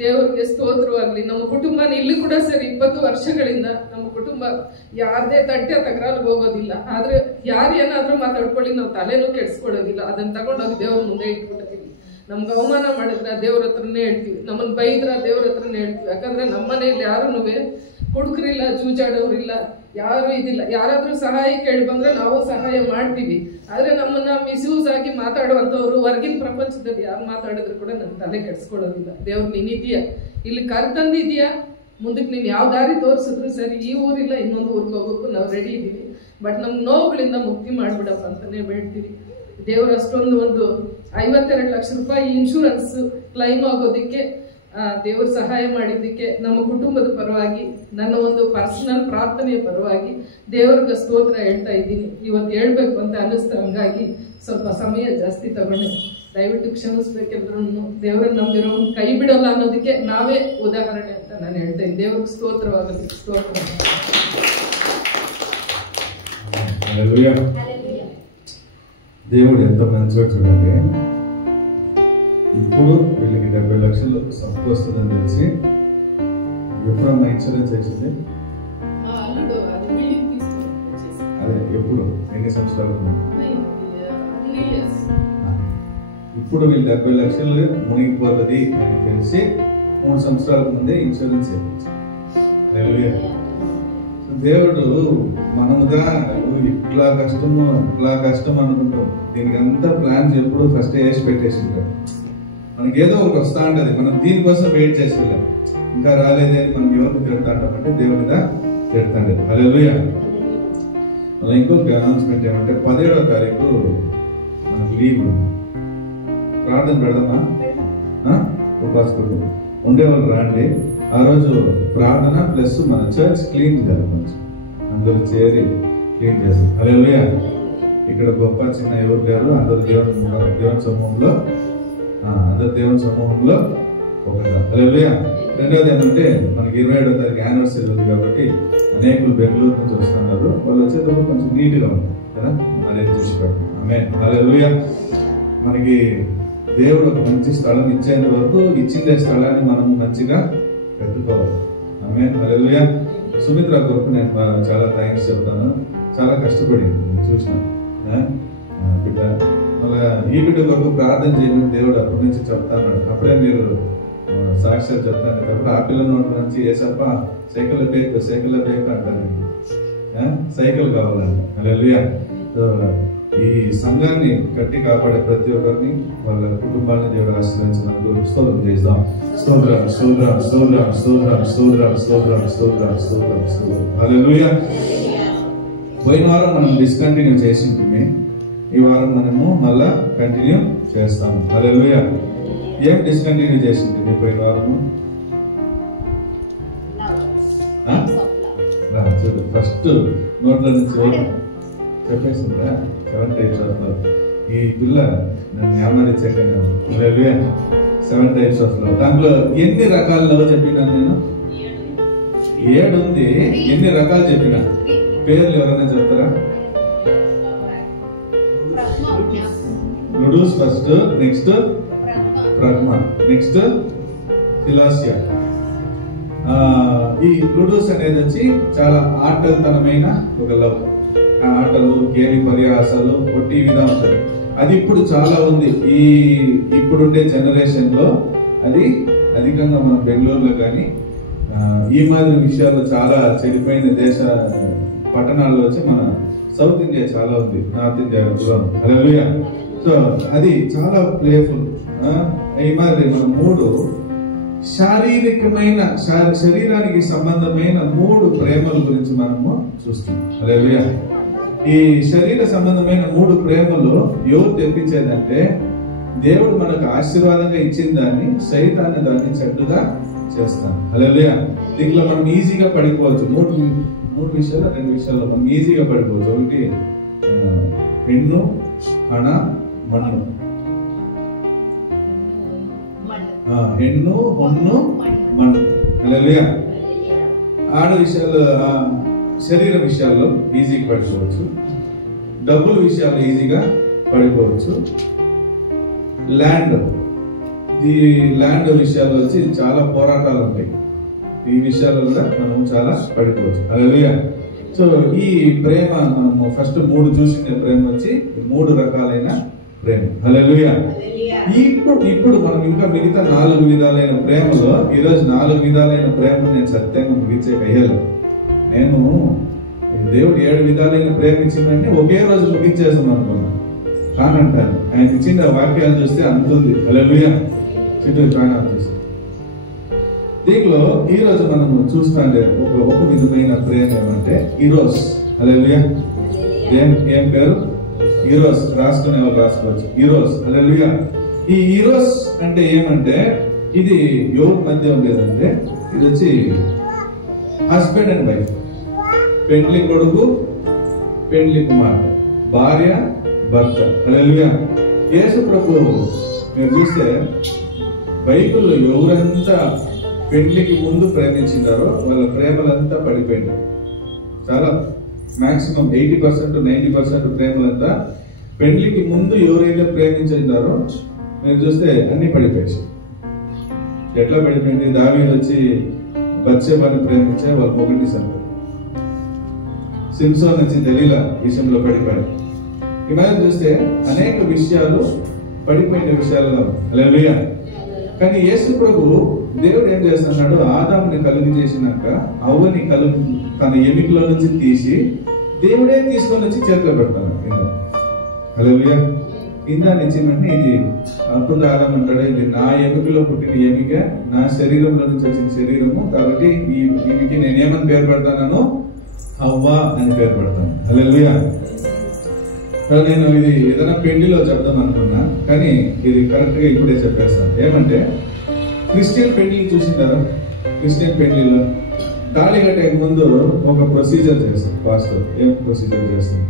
ದೇವರಿಗೆ ಸ್ತೋತ್ರವಾಗ್ಲಿ. ನಮ್ಮ ಕುಟುಂಬ ಇಲ್ಲಿ ಕೂಡ ಸರಿ 20 ವರ್ಷಗಳಿಂದ ನಮ್ಮ ಕುಟುಂಬ ಯಾರದೇ ತಟ್ಟೆ ತಕರಾರ್ಗೆ ಹೋಗೋದಿಲ್ಲ. ಆದ್ರೆ ಯಾರು ಏನಾದ್ರೂ ಮಾತಾಡ್ಕೊಳ್ಳಿ, ನಾವು ತಲೆನೂ ಕೆಡ್ಸ್ಕೊಳ್ಳೋದಿಲ್ಲ, ಅದನ್ನ ತಗೊಂಡೋಗಿ ದೇವ್ರ ಮುಂದೆ ಇಟ್ಬಿಡ್ತೀವಿ. ನಮ್ಗೆ ಅವಮಾನ ಮಾಡಿದ್ರೆ ದೇವ್ರ ಹತ್ರನೇ ಹೇಳ್ತೀವಿ, ನಮ್ಮನ್ನ ಬೈದ್ರ ದೇವ್ರ ಹತ್ರನೇ ಹೇಳ್ತೀವಿ. ಯಾಕಂದ್ರೆ ನಮ್ಮ ಮನೆಯಲ್ಲಿ ಯಾರು ಕುಡುಕರಿಲ್ಲ, ಜೂಜಾಡೋರಿಲ್ಲ, ಯಾರು ಇದಿಲ್ಲ. ಯಾರಾದ್ರೂ ಸಹಾಯ ಕೇಳಿ ಬಂದ್ರೆ ನಾವು ಸಹಾಯ ಮಾಡ್ತೀವಿ. ಆದ್ರೆ ನಮ್ಮನ್ನ ಮಿಸ್ಯೂಸ್ ಆಗಿ ಮಾತಾಡುವಂತವ್ರು ಹೊರಗಿನ ಪ್ರಪಂಚದಲ್ಲಿ ಯಾರು ಮಾತಾಡಿದ್ರು ಕೂಡ ನನ್ನ ತಲೆ ಕೆಡ್ಸ್ಕೊಳ್ಳೋದಿಲ್ಲ. ದೇವ್ರು ನೀನಿದೀಯಾ, ಇಲ್ಲಿ ಕರ್ತಂದಿದ್ಯಾ, ಮುಂದಕ್ಕೆ ನೀನ್ ಯಾವ ದಾರಿ ತೋರಿಸಿದ್ರು ಸರಿ, ಈ ಊರಿಲ್ಲ ಇನ್ನೊಂದು ಊರಿಗೆ ಹೋಗೋಕ್ಕೂ ನಾವು ರೆಡಿ ಇದ್ದೀವಿ, ಬಟ್ ನಮ್ ನೋವುಗಳಿಂದ ಮುಕ್ತಿ ಮಾಡ್ಬಿಡಪ್ಪ ಅಂತಾನೆ ಬೇಡ್ತೀವಿ. ದೇವ್ರ ಅಷ್ಟೊಂದು ಒಂದು 52 ಲಕ್ಷ ರೂಪಾಯಿ ಇನ್ಶೂರೆನ್ಸ್ ಕ್ಲೈಮ್ ಆಗೋದಿಕ್ಕೆ ದೇವರು ಸಹಾಯ ಮಾಡಿದ್ದಕ್ಕೆ ನಮ್ಮ ಕುಟುಂಬದ ಪರವಾಗಿ, ನನ್ನ ಒಂದು ಪರ್ಸನಲ್ ಪ್ರಾರ್ಥನೆಯ ಪರವಾಗಿ ದೇವ್ರಿಗೆ ಸ್ತೋತ್ರ ಹೇಳ್ತಾ ಇದ್ದೀನಿ. ಇವತ್ತು ಹೇಳ್ಬೇಕು ಅಂತ ಅನ್ನಿಸ್ತಾ, ಹಂಗಾಗಿ ಸ್ವಲ್ಪ ಸಮಯ ಜಾಸ್ತಿ ತಗೊಂಡೆ, ದಯವಿಟ್ಟು ಕ್ಷಮಿಸ್ಬೇಕೆಲ್ಲರೂ. ದೇವರನ್ನ ನಂಬಿರೋ ಕೈ ಬಿಡೋಲ್ಲ ಅನ್ನೋದಕ್ಕೆ ನಾವೇ ಉದಾಹರಣೆ ಅಂತ ನಾನು ಹೇಳ್ತಾ ಇದ್ದೀನಿ. ದೇವ್ರಿಗೆ ಸ್ತೋತ್ರವಾಗಲಿ, ಸ್ತೋತ್ರ. దేవుడు ఎంత మంచిగా చూడండి. ఇప్పుడు వీళ్ళకి 70 లక్షలు సప్పు వస్తుందని తెలిసి ఎప్పుడన్నా ఇన్సూరెన్స్ చేసింది? అదే ఎప్పుడు, ఎన్ని సంవత్సరాలు? ఇప్పుడు వీళ్ళు 70 లక్షలు మునిగిపోతుంది అని తెలిసి 3 సంవత్సరాల ముందే ఇన్సూరెన్స్ చేయించారు. దేవుడు మనముగా ఇట్లా కష్టం అనుకుంటాం. దీనికి అంతా ప్లాన్స్ ఎప్పుడు ఫస్ట్ వేసి పెట్టేసింటాం. మనకి ఏదో ఒకటి వస్తా ఉంటది, మనం దీనికోసం వెయిట్ చేసి వెళ్ళాం. ఇంకా రాలేదే మనం ఎవరికి తిడతా అంటామంటే దేవుడిగా తిడతాండి. హల్లెలూయా. అలా ఇంకొక అనౌన్స్మెంట్ ఏమంటే 17వ తారీఖు మనకు లీవ్. ప్రార్థన పెడదామా? ఉపాసకుడు ఉండేవాళ్ళు రాండి. ఆ రోజు ప్రార్థన ప్లస్ మన చర్చ్ క్లీన్ చేయాలి. కొంచెం అందరూ చేరి క్లీన్ చేస్తారు. హల్లెలూయా. ఇక్కడ గొప్ప చిన్న ఎవరు లేరు, అందరూ దేవుని సమూహంలో ఒకగా. హల్లెలూయా. రెండోది ఏంటంటే మనకి 27వ తారీఖు యానివర్సరీ ఉంది కాబట్టి అనేకులు బెంగళూరు నుంచి వస్తున్నారు. వాళ్ళు వచ్చేటప్పుడు కొంచెం నీట్ గా ఉంది కదా, అరేంజ్ చేసి పెడతాం. ఆమేన్. హల్లెలూయా. మనకి దేవుడు ఒక మంచి స్థలం ఇచ్చేంత వరకు ఇచ్చిందే స్థలాన్ని మనం మంచిగా పెట్టుకోవాలి. ఆమేన్. హల్లెలూయా. సుమిత్ర కొరకు నేను చాలా థ్యాంక్స్ చెప్తాను. చాలా కష్టపడింది, చూసిన బిడ్డ. మళ్ళీ ఈ బిడ్డ కొరకు ప్రార్థన చేయమని దేవుడు అప్పటి నుంచి చెప్తాను. అప్పుడే మీరు సాక్షాత్ చెప్తాను. అప్పుడు ఆ పిల్ల నోటి నుంచి ఏసప్ప సైకిల్ బేక్ అంటాను. సైకిల్ కావాలంట. హల్లెలూయా. ఈ సంఘాన్ని కట్టి కాపాడే ప్రతి ఒక్కరిని, వాళ్ళ కుటుంబాన్ని దేవుడు ఆశీర్వదించినందుకు స్తోత్రం చేద్దాం. హల్లెలూయా. పోయిన వారం మనం డిస్కంటిన్యూ చేసింది, ఈ వారం మనము మళ్ళా కంటిన్యూ చేస్తాము. హల్లెలూయా. ఏం డిస్కంటిన్యూ చేసింది పోయిన వారము? చూడు, ఫస్ట్ నోట్ల నుంచి చెప్పేసిందా 7 types of love. ఈ పిల్ల నన్ను ఏమనిచ్చాక 7 types of love. దాంట్లో ఎన్ని రకాల లవ్ చెప్పినా నేను? 7 ఉంది. ఎన్ని రకాలు చెప్పినా? పేర్లు ఎవరైనా చెప్తారా? నుడూస్ ఫస్ట్, నెక్స్ట్ ప్రజ్మ, నెక్స్ట్ ఫిలాసియా. ఈ నుడూస్ అనేది వచ్చి చాలా ఆటలతనమైన ఒక లవ్. ఆటలు, కేలి పరిహాసాలు, కొట్టి విధంగా ఉంటుంది. అది ఇప్పుడు చాలా ఉంది ఇప్పుడుండే జనరేషన్ లో. అది అధికంగా మన బెంగళూరులో కానీ ఈ మాదిరి విషయాలు చాలా చెడిపోయిన పట్టణాల్లో వచ్చి మన సౌత్ ఇండియా చాలా ఉంది, నార్త్ ఇండియా కూడా ఉంది. హల్లెలూయా. సో అది చాలా ప్లేఫుల్. ఈ మాదిరి మన 3 శారీరకమైన శరీరానికి సంబంధమైన 3 ప్రేమల గురించి మనము చూస్తాం. హల్లెలూయా. ఈ శరీర సంబంధమైన 3 ప్రేమలు ఎవరు తెప్పించేదంటే దేవుడు మనకు ఆశీర్వాదంగా ఇచ్చిన దాన్ని సైతాన్ని దాన్ని చెడ్డుగా చేస్తాం. హల్లెలూయా. దీంట్లో మనం ఈజీగా పడిపోవచ్చు. 3 విషయాలు 2 విషయాల్లో మనం ఈజీగా పడిపోవచ్చు. ఒకటి ಹೆಣ್ಣು, ಹಣ, ಮಣ್ಣು. ಹೆಣ್ಣು, ಹೊನ್ನು, మన్ను. హల్లెలూయా. ఆడ విషయాలు, శరీర విషయాల్లో ఈజీగా పడిపోవచ్చు. డబ్బుల విషయాల్లో ఈజీగా పడిపోవచ్చు. ల్యాండ్ విషయాల్లో వచ్చి చాలా పోరాటాలు ఉంటాయి. ఈ విషయాల్లో కూడా మనం చాలా పడిపోవచ్చు. హల్లెలూయా. సో ఈ ప్రేమ మనము ఫస్ట్ 3 చూసిన ప్రేమ వచ్చి 3 రకాలైన ప్రేమ. హల్లెలూయా. ఇప్పుడు మనం ఇంకా మిగతా 4 విధాలైన ప్రేమలో ఈరోజు 4 విధాలైన ప్రేమ నేను సత్యంగా ముగించే కయ్యాలి. నేను దేవుడు 7 విధాలైన ప్రేమ ఇచ్చిందంటే ఒకే రోజు ముగించేస్తాను అనుకున్నాను. కానంటాను ఆయన ఇచ్చిన వాక్యాలు చూస్తే అంతుంది. హల్లెలూయా. చుట్టూ చాలా చూస్తే దీంట్లో ఈ రోజు మనము చూస్తుంటే ఒక విధమైన ప్రేమ ఏమంటే ఈరోస్. హల్లెలూయా. ఏం పేరు? ఈరోస్. రాసుకునే వాళ్ళు రాసుకోవచ్చు. ఈరోస్. హల్లెలూయా. ఈ ఈరోస్ అంటే ఏమంటే ఇది ఎవరి మధ్య ఉండేదంటే ఇది వచ్చి హస్బెండ్ అండ్ వైఫ్, పెండ్లి కొడుకు పెండ్లి కుమార్తె, భార్య భర్త. హల్లెలూయా. యేసు ప్రభువు మీరు చూస్తే బైబిల్లో ఎవరంతా పెళ్లికి ముందు ప్రేమించారో వాళ్ళ ప్రేమలంతా పడిపోయింది. చాలా మాక్సిమం 80% 90% ప్రేమలంతా పెళ్లికి ముందు ఎవరైతే ప్రేమించారో మీరు చూస్తే అన్ని పడిపోయాయి. ఎట్లా పడిపోయింది? దావీదు వచ్చి బత్షెబాని ప్రేమించే వాళ్ళు ఒకటి సరిపోయి, సింసోన్ వచ్చి దెలీలా విషయంలో పడిపోయాడు. ఈ మీద చూస్తే అనేక విషయాలు పడిపోయిన విషయాలుగా హల్లెలూయా. కానీ యేసు ప్రభు దేవుడు ఏం చేస్తున్నాడు? ఆదాముని కలుగు చేసినాక అవ్వని కలుగు తన ఎముకలో నుంచి తీసి దేవుడే తీసుకొని వచ్చి చేతిలో పెడతాడు. హల్లెలూయా. కింద నుంచి ఇది అప్పుడు ఆదాం అంటాడు, ఇది నా ఎముకలో పుట్టిన ఎముక, నా శరీరంలో నుంచి వచ్చిన శరీరము, కాబట్టి ఈమెకి నేనేమని పేరు పెడతాను? హవ్వా అని పేరు పెడతాను. హల్లెలూయా. నేను ఇది ఏదైనా పెళ్లిలో చెప్దాం అనుకున్నా, కానీ ఇది కరెక్ట్ గా ఇప్పుడే చెప్పేస్తాను. ఏమంటే క్రిస్టియన్ పెళ్లిని చూసింటారా? క్రిస్టియన్ పెళ్లిలో తాళి కట్టే ముందు ఒక ప్రొసీజర్ చేస్తారు పాస్టర్. ఏం ప్రొసీజర్ చేస్తారు?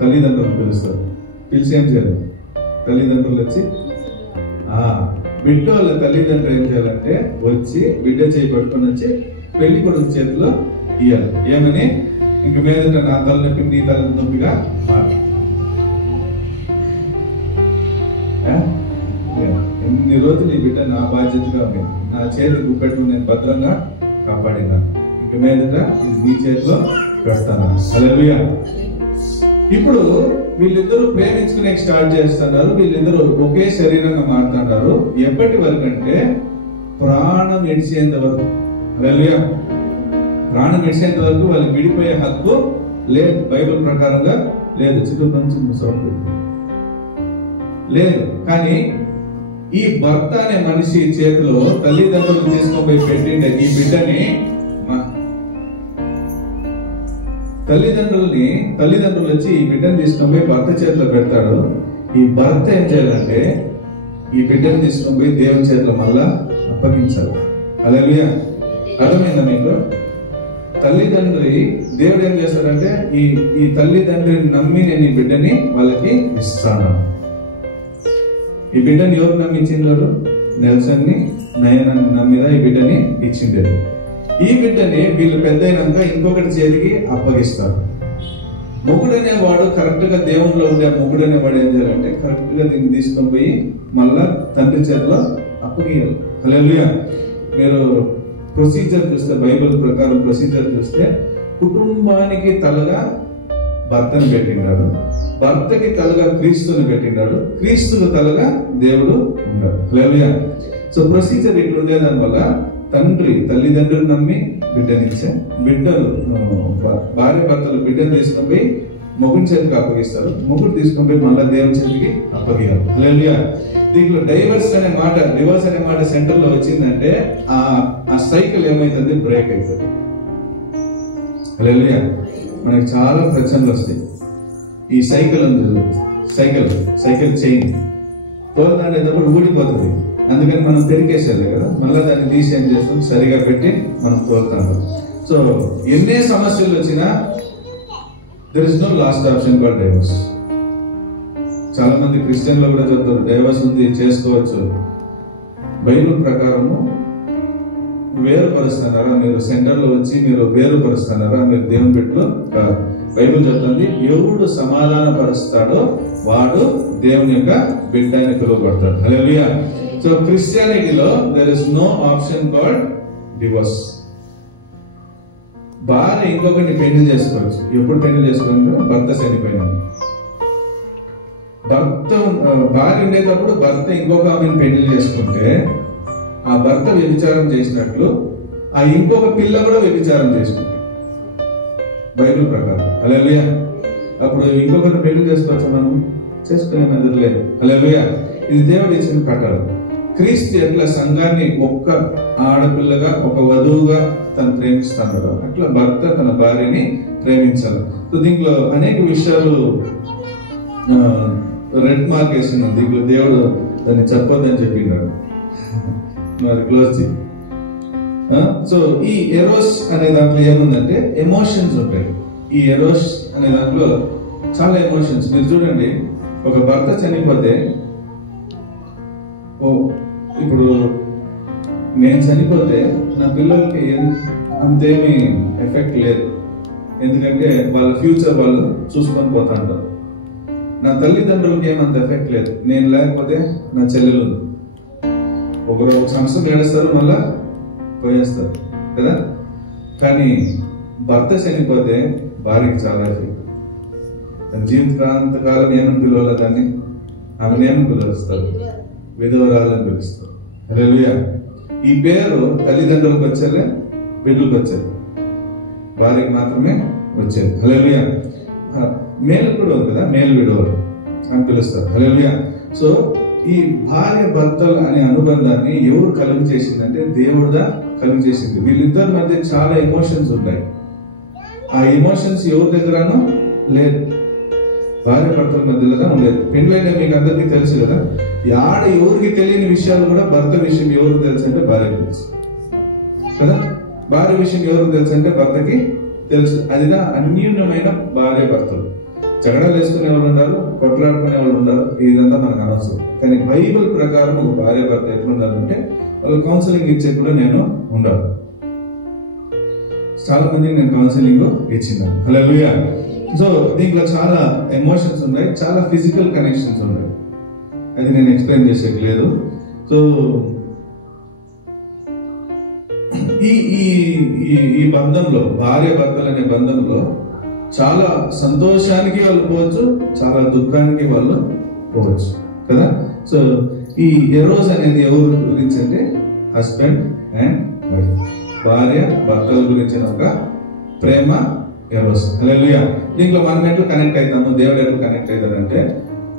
తల్లిదండ్రులు పిలుస్తారు. పిలిచి ఏం చేయాలి? తల్లిదండ్రులు వచ్చి బిడ్డ వాళ్ళ తల్లిదండ్రులు ఏం చేయాలంటే వచ్చి బిడ్డ చేయి పట్టుకొని వచ్చి పెళ్లి కొడుకు చేతిలో ఇయ్యాలి. ఏమని? ఇంక మీద నా తలనొప్పి నీ తలనొప్పిగా మారు. ఎన్ని రోజులు ఈ బిడ్డ నా బాధ్యతగా ఉంది, నా చేతికి పెట్టు, నేను భద్రంగా కాపాడినా, ఇంక మీదట ఇది నీ చేతిలో పెడతాను. హల్లెలూయా. ఇప్పుడు వీళ్ళిద్దరూ ప్రేమించుకునే స్టార్ట్ చేస్తున్నారు. వీళ్ళిద్దరూ ఒకే శరీరంగా మారుతున్నారు. ఎప్పటి వరకు అంటే ప్రాణం విడిచేంత వరకు. హల్లెలూయా. ప్రాణం విడిచేంత వరకు వాళ్ళకి విడిపోయే హక్కు లేదు. బైబిల్ ప్రకారంగా లేదు. చుట్టూ కొంచెం ముసలి లేదు. కానీ ఈ భర్త అనే మనిషి చేతిలో తల్లిదండ్రులు తీసుకొని పెట్టిండే ఈ బిడ్డని తల్లిదండ్రులు వచ్చి ఈ బిడ్డను తీసుకొని భర్త చేతిలో పెడతాడు. ఈ భర్త ఏం చేయాలంటే ఈ బిడ్డను తీసుకొని దేవుని చేతిలో మళ్ళా అప్పగించాలి. హల్లెలూయా. అర్థమైందా మీకు? తల్లిదండ్రి దేవుడు ఏం చేస్తాడంటే ఈ తల్లిదండ్రిని నమ్మి నేను ఈ బిడ్డని వాళ్ళకి ఇస్తాను. ఈ బిడ్డని ఎవరు నమ్మి ఇచ్చిండారు? నెల్సన్ ని, నయనాన్ని నమ్మిదా ఈ బిడ్డని ఇచ్చిండారు. ఈ బిడ్డని వీళ్ళు పెద్ద అయినాక ఇంకొకటి చేతికి అప్పగిస్తారు. మొగుడు అనేవాడు కరెక్ట్ గా దేవునిలో ఉండే మొగుడు అనేవాడు ఏం చేయాలంటే కరెక్ట్ గా దీన్ని తీసుకొని పోయి మళ్ళా తండ్రి చేతిలో అప్పగియాలి. హల్లెలూయా. మీరు ప్రొసీజర్ చూస్తే, బైబిల్ ప్రకారం ప్రొసీజర్ చూస్తే, కుటుంబానికి తలగా భర్తను పెట్టినాడు, భర్తకి తలగా క్రీస్తుని పెట్టినాడు, క్రీస్తుకు తలగా దేవుడు ఉన్నాడు. హల్లెలూయా. సో ప్రొసీజర్ ఇట్లుండే దాని వల్ల తండ్రి తల్లిదండ్రులు నమ్మి బిడ్డనిచ్చే, బిడ్డలు భార్య భర్తలు బిడ్డను తీసుకొని పోయి మొగుడి చేతికి అప్పగిస్తారు, మొగుడు తీసుకొని పోయి మళ్ళా దేవుని చేతికి అప్పగియాలి. హల్లెలూయా. దీంట్లో డివోర్స్ అనే మాట సెంటర్ లో వచ్చిందంటే ఆ సైకిల్ ఏమైతుంది? బ్రేక్ అవుతుంది. హల్లెలూయా. మనకి చాలా ప్రచనలు వస్తాయి. ఈ సైకిల్ సైకిల్ చైన్ తోలుతాడేటప్పుడు ఊడిపోతుంది. అందుకని మనం పెరికేసేది కదా, మళ్ళీ దాన్ని తీసి ఏం చేస్తాం? సరిగా పెట్టి మనం తోలుతాము. సో ఎన్ని సమస్యలు వచ్చినా there is no last option but divorce. చాలా మంది క్రిస్టియన్లు కూడా చెప్తారు డైవర్స్ ఉంది, చేసుకోవచ్చు. బైబిల్ ప్రకారము వేరుపరుస్తున్నారా? మీరు సెంటర్ లో వచ్చి మీరు వేరుపరుస్తున్నారా? మీరు దేవుని బిడ్డలు కాదు. బైబిల్ చెప్తుంది ఎవడు సమాధాన పరుస్తాడో వాడు దేవుని యొక్క బిడ్డ అని పిలువబడతాడు. హల్లెలూయా. సో క్రిస్టియానిటీలో there is no option called divorce. భార్య ఇంకొకటి పెళ్లి చేసుకోవచ్చు. ఎప్పుడు పెళ్లి చేసుకోవాలి? భర్త చనిపోయినా. భార్య ఉండేటప్పుడు భర్త ఇంకొక ఆమెను పెళ్లి చేసుకుంటే ఆ భర్త వ్యభిచారం చేసినట్లు ఆ ఇంకొక పిల్ల కూడా వ్యభిచారం చేసుకుంది బైబిల్ ప్రకారం. హల్లెలూయా. అప్పుడు ఇంకొకరిని పెళ్లి చేసుకోవచ్చు, మనం చేసుకునే మెదడు లేదు. హల్లెలూయా. ఇది దేవుడు ఇచ్చిన కట్టడం. క్రీస్తు ఎట్లా సంఘాన్ని ఒక్క ఆడపిల్లగా ఒక వధువుగా తను ప్రేమిస్తున్నాడు, అట్లా భర్త తన భార్యని ప్రేమించాలి. సో దీంట్లో అనేక విషయాలు రెడ్ మార్క్ వేసినాం. దీంట్లో దేవుడు దాన్ని చెప్పొద్దని చెప్పినాడు. మరి క్లోజ్ చేయి. సో ఈ ఎరోస్ అనే దాంట్లో ఏముందంటే ఎమోషన్స్ ఉంటాయి. ఈ ఎరోస్ అనే దాంట్లో చాలా ఎమోషన్స్. మీరు చూడండి, ఒక భర్త చనిపోతే ఇప్పుడు నేను చనిపోతే నా పిల్లలకి అంతేమీ ఎఫెక్ట్ లేదు, ఎందుకంటే వాళ్ళ ఫ్యూచర్ వాళ్ళు చూసుకొని పోతా ఉంటారు. నా తల్లిదండ్రులకి ఏమంత ఎఫెక్ట్ లేదు. నేను లేకపోతే నా చెల్లెలు ఉంది, ఒక సంవత్సరం ఏడుస్తారు, మళ్ళా పోయేస్తారు కదా. కానీ భర్త చనిపోతే భార్యకి చాలా ఎఫెక్ట్. తన జీవితాంతకాలం ఏమని పిలవాలి దాన్ని? ఆమెను ఏమని పిలుస్తారు? విధవరాలని పిలుస్తారు. హల్లెలూయా. ఈ పేరు తల్లిదండ్రులకు వచ్చేలే, బిడ్డలకు వచ్చేది, భార్యకి మాత్రమే వచ్చేది. హల్లెలూయా. మేలు కూడా ఉంది కదా, మేలు విడవలు అని పిలుస్తారు. హల్లెలూయా. సో ఈ భార్య భర్తలు అనే అనుబంధాన్ని ఎవరు కలుగు చేసిందంటే దేవుడుగా కలుగు చేసింది. వీళ్ళిద్దరి మధ్య చాలా ఎమోషన్స్ ఉంటాయి. ఆ ఎమోషన్స్ ఎవరి దగ్గరనో లేదు, భార్య భర్తల మధ్యలో ఉండేది. పెళ్ళైనా మీకు అందరికీ తెలుసు కదా, ఆడ ఎవరికి తెలియని విషయాలు కూడా భర్త విషయం ఎవరికి తెలుసు అంటే భార్యకి తెలుసు కదా, భార్య విషయం ఎవరికి తెలుసు అంటే భర్తకి తెలుసు. అదిగా అన్యూన్యమైన భార్య భర్తలు. జగడాలు వేసుకునే వాళ్ళు ఉన్నారు, కొట్లాడుకునే వాళ్ళు ఉన్నారు, ఇదంతా మనకు అనవసరం. కానీ బైబిల్ ప్రకారం ఒక భార్య భర్త ఎట్లుండాలంటే వాళ్ళు కౌన్సిలింగ్ ఇచ్చే కూడా నేను ఉండాలి. చాలా మందికి నేను కౌన్సిలింగ్ ఇచ్చినాను. హల్లెలూయా. సో దీంట్లో చాలా ఎమోషన్స్ ఉన్నాయి, చాలా ఫిజికల్ కనెక్షన్స్ ఉన్నాయి. అది నేను ఎక్స్ప్లెయిన్ చేసేది లేదు. సో ఈ బంధంలో, భార్య భర్తలు అనే బంధంలో చాలా సంతోషానికి వాళ్ళు పోవచ్చు, చాలా దుఃఖానికి వాళ్ళు పోవచ్చు కదా. సో ఈ ఎరోస్ అనేది ఎవరి గురించి అంటే హస్బెండ్ అండ్ వైఫ్, భార్య భర్తల గురించిన ఒక ప్రేమ ఎరోస్. హల్లెలూయా. దీంట్లో మనం ఎట్లా కనెక్ట్ అవుతాము, దేవుడు ఎట్లా కనెక్ట్ అవుతాడంటే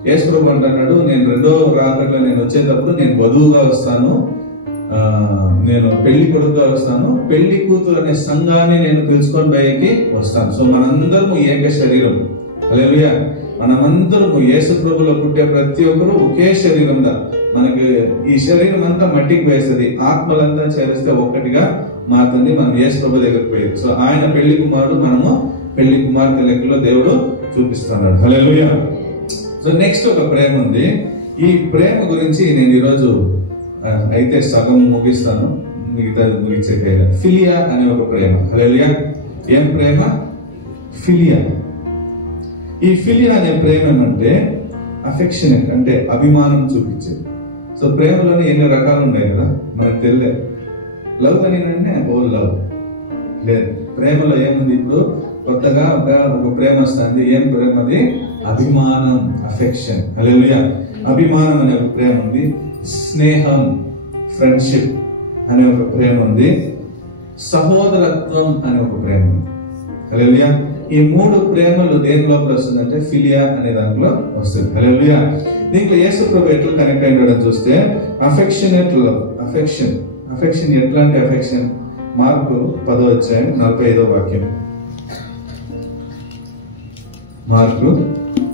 యేసు ప్రభు అంటున్నాడు, నేను రెండో రాకడలో నేను వచ్చేటప్పుడు నేను వధువుగా వస్తాను, నేను పెళ్లి కొడుకుగా వస్తాను, పెళ్లి కూతురు అనే సంఘాన్ని నేను పిలుచుకొని పైకి వస్తాను. సో మనందరము ఏక శరీరం. హల్లెలూయా. మనమందరము యేసు ప్రభులో పుట్టే ప్రతి ఒక్కరు ఒకే శరీరంగా, మనకి ఈ శరీరం అంతా మట్టికి వేస్తుంది, ఆత్మలంతా చేరిస్తే ఒక్కటిగా మారుతుంది. మనం యేసు ప్రభు దగ్గరికి పోయేది. సో ఆయన పెళ్లి కుమారుడు, మనము పెళ్లి కుమార్తె లెక్కలో దేవుడు చూపిస్తున్నాడు. హల్లెలూయా. సో నెక్స్ట్ ఒక ప్రేమ ఉంది. ఈ ప్రేమ గురించి నేను ఈరోజు అయితే సగం ముగిస్తాను, మిగతా ముగించే ఫిలియా అనే ఒక ప్రేమ. హల్లెలూయా. ఏం ప్రేమ? ఫిలియా. ఈ ఫిలియా అనే ప్రేమ ఏమంటే అఫెక్షనేట్, అంటే అభిమానం చూపించేది. సో ప్రేమలోనే ఎన్ని రకాలు ఉన్నాయి కదా మనకు తెలియదు. లవ్ అని ఓ లవ్ లేదు. ప్రేమలో ఏముంది? ఇప్పుడు కొత్తగా ఒక ప్రేమ వస్తుంది. ఏం ప్రేమ అది? అభిమానం, అఫెక్షన్. హల్లెలూయా. అభిమానం అనే ఒక ప్రేమ ఉంది. స్నేహం, ఫ్రెండ్షిప్ అనే ఒక ప్రేమ ఉంది. సహోదరత్వం అనే ఒక ప్రేమ ఉంది. హల్లెలూయా. ఈ మూడు ప్రేమలు దేని లోపల వస్తుందంటే ఫిలియా అనే దాంట్లో వస్తుంది. హల్లెలూయా. దీంట్లో యేసు ప్రభు ఎట్లా కనెక్ట్ అయ్యాడో చూస్తే అఫెక్షనేట్ లవ్. అఫెక్షన్ ఎట్లా అంటే అఫెక్షన్ మార్కు 10:45 మార్కు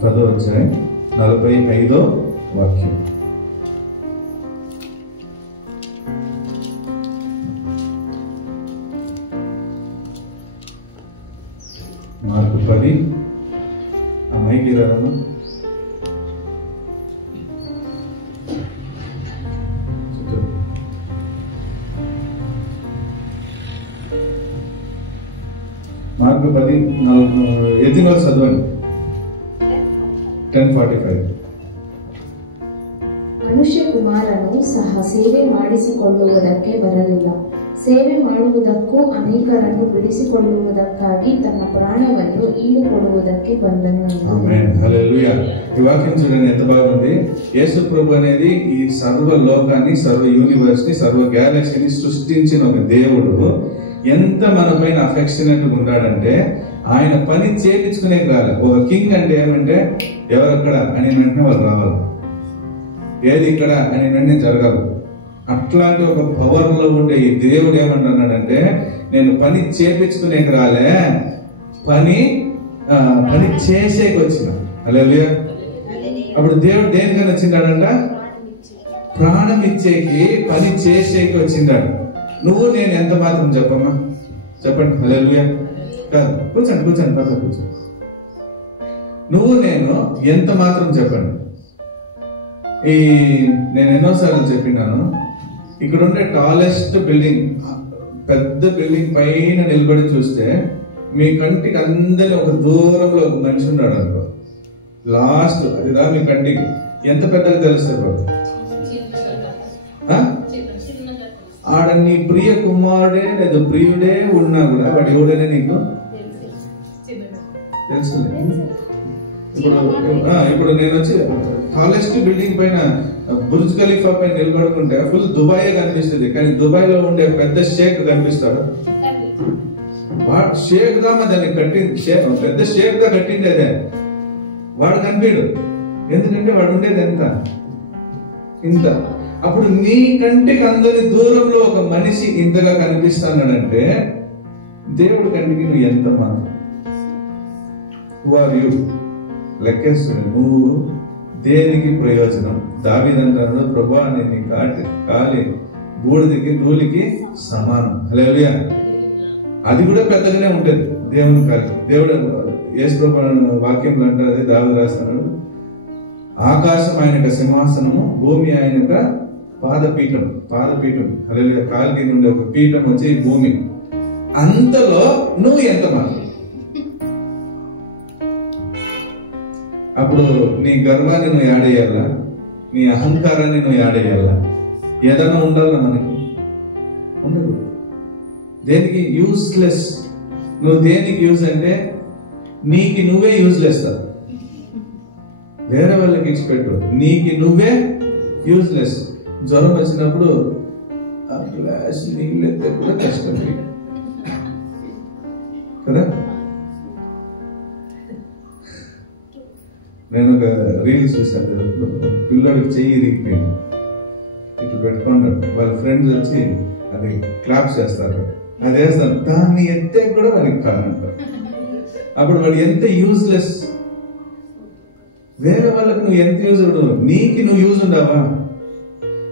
10:45 మార్కు 10 ఆ మైకి రాను. మార్కు 10 ఎత్తిన చదవండి. 10:45 ಮನುಷ್ಯ ಕುಮಾರನು ಸಹ ಸೇವೆ ಮಾಡಿಸಿಕೊಳ್ಳುವುದಕ್ಕೆ ಬರಲಿಲ್ಲ, ಸೇವೆ ಮಾಡುವುದಕ್ಕೂ ಅನೇಕರನ್ನು ಬಿಡಿಸಿಕೊಳ್ಳುವುದಕ್ಕಾಗಿ ತನ್ನ ಪ್ರಾಣವನ್ನು ಈಡುಕೊಡುವುದಕ್ಕೆ ಬಂದನು. ఆమేన్. హల్లెలూయా. ఈ వాక్యం చూడండి ఎంత బాగుంది. యేసు ప్రభు అనేది ఈ సర్వ లోకాన్ని, సర్వ యూనివర్స్ ని, సర్వ గ్యాలక్సీని సృష్టించిన ఒక దేవుడు ఎంత మన పైన అఫెక్షనేట్ ఉన్నాడంటే ఆయన పని చేయించుకునే రాలే. ఒక కింగ్ అంటే ఏమంటే ఎవరక్కడ అని వెంటనే వాళ్ళు రావాలి, ఏది ఇక్కడ అని వెంటనే జరగాలి. అట్లాంటి ఒక పవర్ లో ఉండే ఈ దేవుడు ఏమంటున్నాడంటే నేను పని చేయించుకునేకి రాలే, పని చేసేకి వచ్చిన. హల్లెలూయా. అప్పుడు దేవుడు దేనికని వచ్చిండాడంట? ప్రాణం ఇచ్చేకి, పని చేసేకి వచ్చిండాడు. నువ్వు నేను ఎంత మాత్రం చెప్పమ్మా, చెప్పండి. హల్లెలూయా. కాదు, కూర్చోండి పక్క కూర్చోండి. నువ్వు నేను ఎంత మాత్రం చెప్పండి. నేను ఎన్నోసార్లు చెప్పినాను, ఇక్కడ ఉండే టాలెస్ట్ బిల్డింగ్, పెద్ద బిల్డింగ్ పైన నిలబడి చూస్తే మీ కంటికి అందరి ఒక దూరంలో ఒక మనిషి ఉన్నాడు అనుకో, లాస్ట్ అది రా మీ కంటికి ఎంత పెద్దగా తెలుస్తుంది బాబు. ఆడ నీ ప్రియ కుమారుడే లేదా ప్రియుడే ఉన్నా కూడా వాడు ఎవడైనా నీకు తెలుసు. ఇప్పుడు నేను వచ్చి టాలెస్ట్ బిల్డింగ్ పైన బుర్జ్ ఖలీఫా పైన నిలబడుకుంటే ఫుల్ దుబాయ్ కనిపిస్తుంది, కానీ దుబాయ్ లో ఉండే పెద్ద షేక్ కనిపిస్తాడు. షేక్ గా దాన్ని కట్టింది, పెద్ద షేక్ గా కట్టింది అదే, వాడు కనిపించడు. ఎందుకంటే వాడు ఉండేది ఎంత ఇంత. అప్పుడు నీ కంటికి అందరి దూరంలో ఒక మనిషి ఇంతగా కనిపిస్తున్నాడంటే దేవుడి కంటికి నువ్వు ఎంత మాత్రం. Who are you? లెక్కేస్తుంది నువ్వు దేనికి ప్రయోజనం. దావీదంటాడు, ప్రభువా నేను నీ కాలి బూడిదకి ధూళికి సమానం. హల్లెలూయా. అది కూడా పెద్దగానే ఉంటుంది దేవుని కాలి. దేవుడు యేసు ప్రభువు వాక్యంలో అంటారు, దావీదు రాస్తున్నాడు, ఆకాశం ఆయన యొక్క సింహాసనము, భూమి ఆయన యొక్క పాదపీఠం. హల్లెలూయా. కాలి కింద ఉండే ఒక పీఠం వచ్చి భూమి. అంతలో నువ్వు ఎంత మాత్రం. అప్పుడు నీ గర్వాన్ని నువ్వు యాడేయాలా, నీ అహంకారాన్ని నువ్వు యాడేయాలా, ఏదైనా ఉండాలా మనకి? ఉండదు. దేనికి యూస్లెస్. నువ్వు దేనికి యూజ్ అంటే నీకు నువ్వే యూజ్లెస్. వేరే వాళ్ళకి ఇచ్చిపెట్టు, నీకు నువ్వే యూజ్లెస్. జ్వరం వచ్చినప్పుడు ఆ గ్లాస్ నీళ్ళెత్తే కూడా కష్టం కదా. నేను ఒక రీల్స్ చూసాను, పిల్లడికి చెయ్యి ఇరిగిపోయింది, ఇట్లా పెట్టుకున్నాడు. వాళ్ళ ఫ్రెండ్స్ వచ్చి అది క్లాప్స్ చేస్తారు, అది వేస్తాను, దాన్ని ఎత్తే కూడా వాడికి కాదంటారు. అప్పుడు వాడు ఎంత యూజ్లెస్. వేరే వాళ్ళకి నువ్వు ఎంత యూజ్ ఉండవు, నీకు నువ్వు యూజ్ ఉండవా?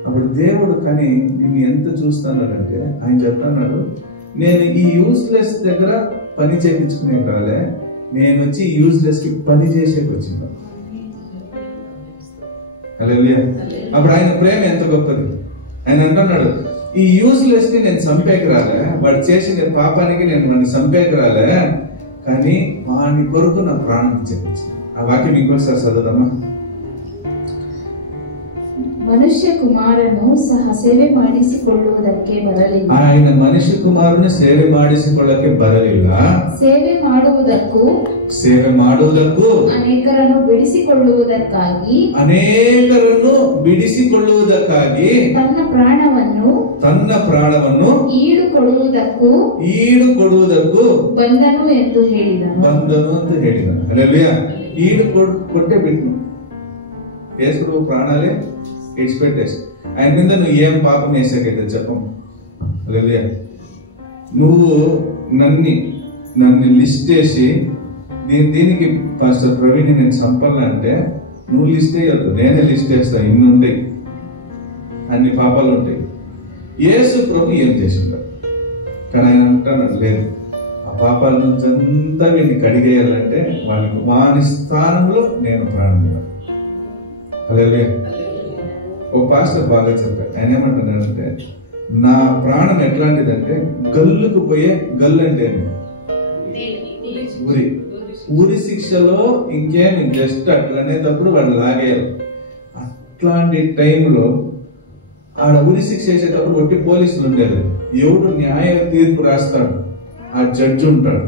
అప్పుడు దేవుడు కానీ నిన్ను ఎంత చూస్తున్నాడంటే ఆయన చెప్తున్నాడు, నేను ఈ యూజ్లెస్ దగ్గర పని చేయించుకునే కాలే, నేను వచ్చి యూజ్లెస్ కి పని చేసేకి వచ్చిందా. హల్లెలూయా. అప్పుడు ఆయన ప్రేమ ఎంత గొప్పది. ఆయన అంటున్నాడు, ఈ యూజ్లెస్ ని నేను చంపేకి రాలే, వాడు చేసిన పాపానికి నేను నన్ను చంపేకి రాలే, కానీ వాని కొరకు నా ప్రాణం ఇచ్చేది. ఆ వాక్యం ఇంకోసారి చదువుదామా. ಮನುಷ್ಯ ಕುಮಾರನು ಸಹ ಸೇವೆ ಮಾಡಿಸಿಕೊಳ್ಳುವುದಕ್ಕೆ ಬರಲಿಲ್ಲ. ఆయన మనిషి కుమారుని సేವೆ ಮಾಡಿಸಿಕೊಳ್ಳಕ್ಕೆ ಬರಲಿಲ್ಲ. ಸೇವೆ ಮಾಡುವುದಕ್ಕೂ ಅನೇಕರನ್ನು ಬಿಡಿಸಿಕೊಳ್ಳುವುದಕ್ಕಾಗಿ ತನ್ನ ಪ್ರಾಣವನ್ನು ಈಡು ಕೊಡುವುದಕ್ಕೂ ಬಂದನು ಎಂದು ಹೇಳಿದನು. హల్లెలూయా. ఈడు కొట్టే పెట్టు యేసు ప్రాణాలే ఇచ్చిపెట్టేసి ఆయన మీద నువ్వు ఏం పాపం వేసాకైతే చెప్పం. హల్లెలూయా. నువ్వు నన్ను లిస్ట్ వేసి దీనికి పాస్టర్ ప్రవీణ్ నేను చంపాలంటే నువ్వు లిస్ట్ వేయద్దు, నేనే లిస్ట్ వేస్తా. ఇన్ని ఉంటాయి, అన్ని పాపాలు ఉంటాయి. యేసు ప్రభు ఏం చేసిండు? కానీ ఆయన అంటున్నాడు, లేదు, ఆ పాపాల నుంచి అంతా వీడిని కడిగేయాలంటే వాని స్థానంలో నేను ప్రాణం. హల్లెలూయా. ఒక పాస్టర్ బాగా చెప్పాడు. ఆయన ఏమంటున్నాడంటే, నా ప్రాణం ఎట్లాంటిదంటే గల్లుకు పోయే, గల్లు అంటే ఉరి శిక్షలో ఇంకేమి జస్ట్ అట్లనేటప్పుడు వాడు లాగేయాలి. అట్లాంటి టైంలో ఆడ ఉరి శిక్ష చేసేటప్పుడు ఒట్టి పోలీసులు ఉండేది. ఎవడు న్యాయ తీర్పు రాస్తాడు? ఆ జడ్జి ఉంటాడు,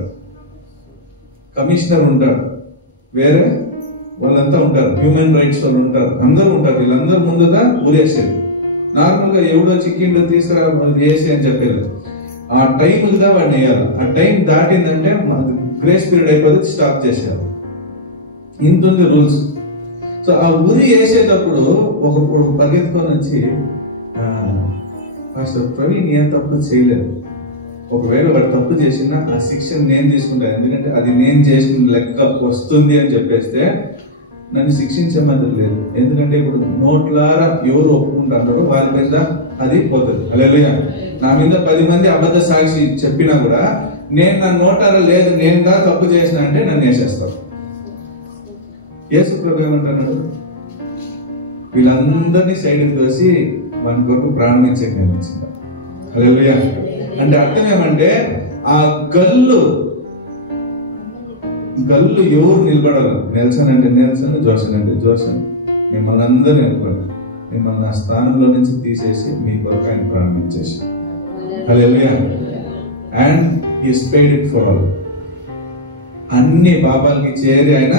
కమిషనర్ ఉంటాడు, వేరే వాళ్ళంతా ఉంటారు, హ్యూమన్ రైట్స్ వాళ్ళు ఉంటారు, అందరూ ఉంటారు. వీళ్ళందరూ ముందుగా ఊరేసేది. నార్మల్ గా ఎవడో చిక్కిండో తీసుకురా వేసి అని చెప్పేది. ఆ టైం గా వాడిని వేయాలి. ఆ టైం దాటిందంటే గ్రేస్ పీరియడ్ అయిపోతే స్టాప్ చేశారు. ఇంతుంది రూల్స్. సో ఆ ఉరి వేసేటప్పుడు ఒకప్పుడు పరిగెత్తుకొని వచ్చి, పాస్టర్ ప్రవీణ్ ఏం తప్పు చేయలేదు, ఒకవేళ వాడు తప్పు చేసినా ఆ శిక్షను నేను తీసుకుంటాను, ఎందుకంటే అది నేను చేసిన లెక్క వస్తుంది అని చెప్పేస్తే నన్ను శిక్షించమని లేదు. ఎందుకంటే ఇప్పుడు నోట్లారా ఎవరు ఒప్పుకుంటారో వాళ్ళ మీద అది పోతుంది. హల్లెలూయా. నా మీద 10 మంది అబద్ధ సాక్షి చెప్పినా కూడా నేను నా నోటారా లేదు, నేను దా తప్పు చేసిన అంటే నన్ను వేసేస్తాను. యేసు ప్రభు ఏమంటున్నాడు? వీళ్ళందరినీ సైడ్కి తోసి వాని కొరకు ప్రాణం ఇచ్చేకి నేను వచ్చింది. హల్లెలూయా. అంటే అర్థం ఏమంటే ఆ గల్లు గల్లు ఎవరు నిలబడాలి? నెల్సన్ అంటే నెల్సన్, జోసన్ అంటే జోసన్. మిమ్మల్ని అందరూ నిలబడాలి. మిమ్మల్ని ఆ స్థానంలో నుంచి తీసేసి మీ కొరకు ఆయన ప్రారంభించేసి, hallelujah. And he paid it for all. అన్ని పాపాలకి చేరి ఆయన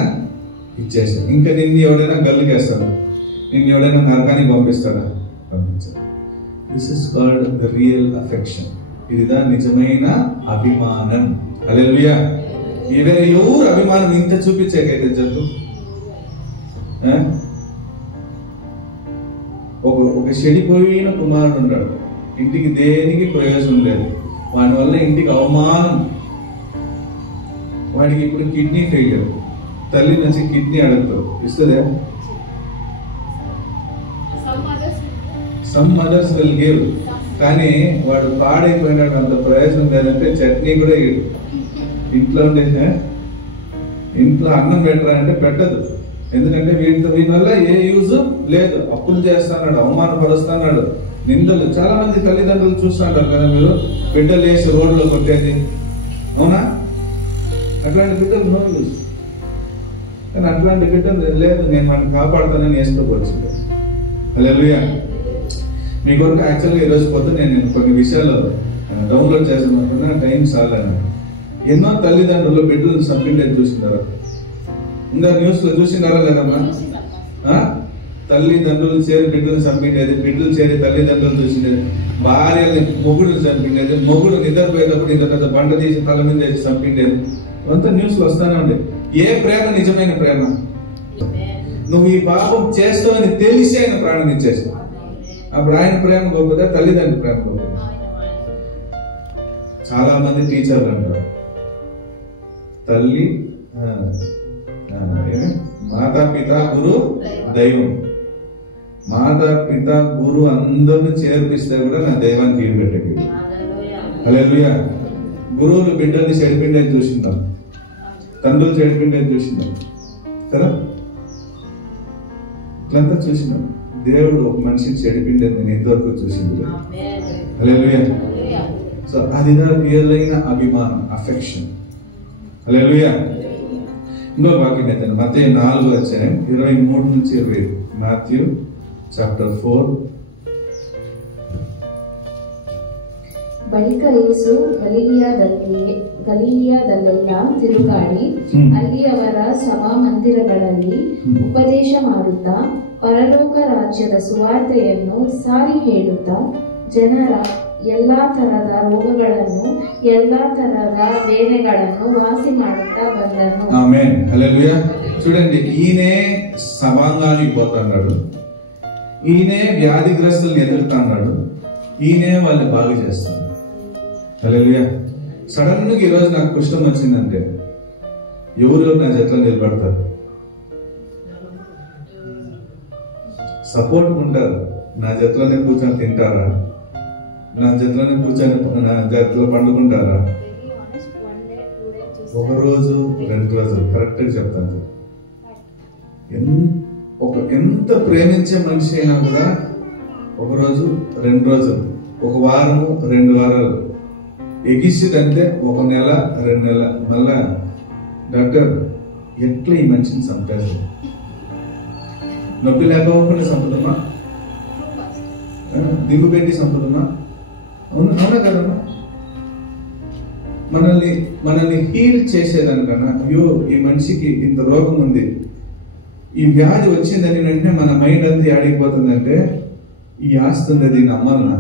ఇచ్చేసాడు. ఇంకా నిన్ను ఎవడైనా గల్లుకేస్తాడు, నిన్ను ఎవడైనా నరకానికి పంపిస్తాడా? పంపించాడు. This is called the real affection. ఇదిదా నిజమైన అభిమానం. హల్లెలూయా. ఇవే ఎవరు అభిమానం ఇంత చూపించేకైతే చెప్పు. ఒక చెడిపోయిన కుమారుడు ఉంటాడు, ఇంటికి దేనికి ప్రయోజనం లేదు, వాడి వల్ల ఇంటికి అవమానం. వాడికి ఇప్పుడు కిడ్నీ ఫెయిల్యూర్, తల్లి నుంచి కిడ్నీ అడుగుతారు, ఇస్తుందే? Some mothers will give. కానీ వాడు పాడైపోయినాడు, అంత ప్రయోజనం లేదంటే చట్నీ కూడా ఇవ్వడు. ఇంట్లో ఉండే ఇంట్లో అన్నం పెట్టరా అంటే పెట్టదు. ఎందుకంటే వీటి వల్ల ఏ యూజ్ లేదు. అప్పులు చేస్తున్నాడు, అవమానపరుస్తున్నాడు, నిందలు. చాలా మంది తల్లిదండ్రులు చూస్తుంటారు కదా మీరు, బిడ్డలు వేసి రోడ్లో కొట్టేది, అవునా? అట్లాంటి బిడ్డలు నో యూజ్. కానీ అట్లాంటి బిడ్డలు లేదు, నేను వాడిని కాపాడుతానని వేసుకోవచ్చు. హల్లెలూయా. మీ కొరకు యాక్చువల్గా ఈరోజు పొద్దున నేను కొన్ని విషయాలు డౌన్లోడ్ చేస్తామనుకున్నా, టైం చాలని. ఎన్నో తల్లిదండ్రులు బిడ్డలు చంపిండేది చూసినారా? ఇంకా న్యూస్ లో చూసినారా లేదమ్మా? తల్లిదండ్రులు చేరి బిడ్డలు చంపిండేది, బిడ్డలు చేరి తల్లిదండ్రులు చూసినది, భార్యని మొగుడు చంపిండేది, మొగుడు నిద్రపోయేటప్పుడు ఇంత పెద్ద బండ తీసి తల మీద వేసి చంపిండేది. అంతా న్యూస్ లో వస్తానే ఉండే. ఏ ప్రేమ నిజమైన ప్రేమ? నువ్వు ఈ పాపం చేస్తావని తెలిసి ఆయన ప్రాణం ఇచ్చేసావు. అప్పుడు ఆయన ప్రేమ గొప్పదా, తల్లిదండ్రుల ప్రేమ గొప్పదా? చాలా మంది టీచర్లు అంటారు, తల్లి మాతా పిత గురు దైవం. మాతా పిత గురు అందరూ చేర్పిస్తే కూడా నా దైవానికి ఏం పెట్టకి. హల్లెలూయా. గురువులు బిడ్డల్ని చెడిపిండేది చూసిందాం, తండ్రులు చెడిపిండేది చూసిందాం కదా, ఇట్లంతా చూసినాం. దేవుడు ఒక మనిషిని చెడిపిండేది నేను ఇంతవరకు చూసింది. హల్లెలూయా. సో అదిదా రియల్ అయిన అభిమానం, అఫెక్షన్. హల్లెలూయా. ఇంకో వాక్యం అయితే మత్తయి 4:23 నుంచి 20. Matthew chapter 4. ಬಳಿಕ ಯೇಸು ಗಲಿಲಿಯಾದಲ್ಲೆಲ್ಲ ತಿರುಗಾಡಿ ಅಲ್ಲಿಯವರ ಸಭಾಮಂದಿರಗಳಲ್ಲಿ ಉಪದೇಶ ಮಾಡುತ್ತಾ ಪರಲೋಕ ರಾಜ್ಯದ ಸುವಾರ್ತೆಯನ್ನು ಸಾರಿ ಹೇಳುತ್ತಾ ಜನರ ಎಲ್ಲಾ ತರದ ರೋಗಗಳನ್ನು ಎಲ್ಲಾ ತರದ ಬೇನೆಗಳನ್ನು ವಾಸಿ ಮಾಡುತ್ತಾ ಬಂದನು. ఆమేన్. హల్లెలూయా. చూడండి, ఈయనే సభాంగానికి పోతున్నాడు, ఈయనే వ్యాధిగ్రస్తులు ఎదుగుతున్నాడు, ఈయనే వాళ్ళని బాగు చేస్తున్నాడు. హల్లెలూయా. సడన్ గా ఈరోజు నాకు కుష్టం వచ్చిందంటే ఎవరు నా జట్లో నిలబడతారు? సపోర్ట్ ఉంటారు. నా జట్లోనే కూర్చొని తింటారా? నా జట్లోనే కూర్చొని నా జట్లో పండుకుంటారా? ఒక రోజు 2 రోజులు కరెక్ట్ గా చెప్తాను. ఎంత ప్రేమించే మనిషి అయినా కూడా ఒక రోజు 2 రోజులు, ఒక వారము 2 వారాలు ఎగిసిదంటే 1 నెల 2 నెలల మళ్ళా డాక్టర్ ఎట్లా ఈ మనిషిని చంపేస్తారు? నొప్పి లేకపోకుండా చంపుతున్నా, దిగు పెట్టి చంపుతున్నా, అవునా కదమ్మా? మనల్ని హీల్ చేసేదానికన్నా, అయ్యో ఈ మనిషికి ఇంత రోగం ఉంది, ఈ వ్యాధి వచ్చిందని వెంటనే మన మైండ్ అంతా ఆడిపోతుందంటే ఈ ఆస్తి ఉంది, దీన్ని అమ్మాలనా?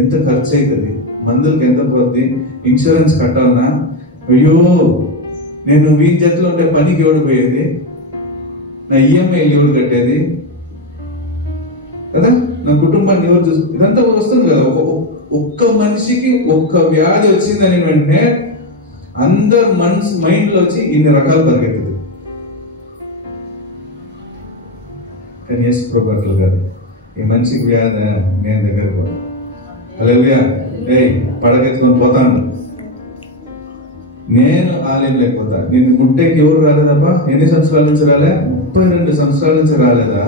ఎంత ఖర్చు అవుతుంది, మందులకి ఎంత పోద్ది, ఇన్సూరెన్స్ కట్టాలనా? అయ్యో నేను వీని చేతిలో ఉంటే పనికి ఎవడు పోయేది, నా ఈఎంఐ ఎవడు కట్టేది కదా, నా కుటుంబాన్ని ఎవరు చూసు, ఇదంతా వస్తుంది కదా. ఒక్క మనిషికి ఒక్క వ్యాధి వచ్చిందని వెంటనే అందరు మైండ్ లో వచ్చి ఇన్ని రకాలు పరిగెత్తుంది. కానీ యేసు ప్రభువు గారు ఈ మనిషికి వ్యాధి, నేను దగ్గరకు పోతాను, హల్లెలూయా, పడగెత్తుకొని పోతాను, నేను ఆలయం లేకపోతా. నిన్ను ముట్టేకి ఎవరు రాలేదబ్బా? ఎన్ని సంవత్సరాల నుంచి రాలే? 32 సంవత్సరాల నుంచి రాలేదా?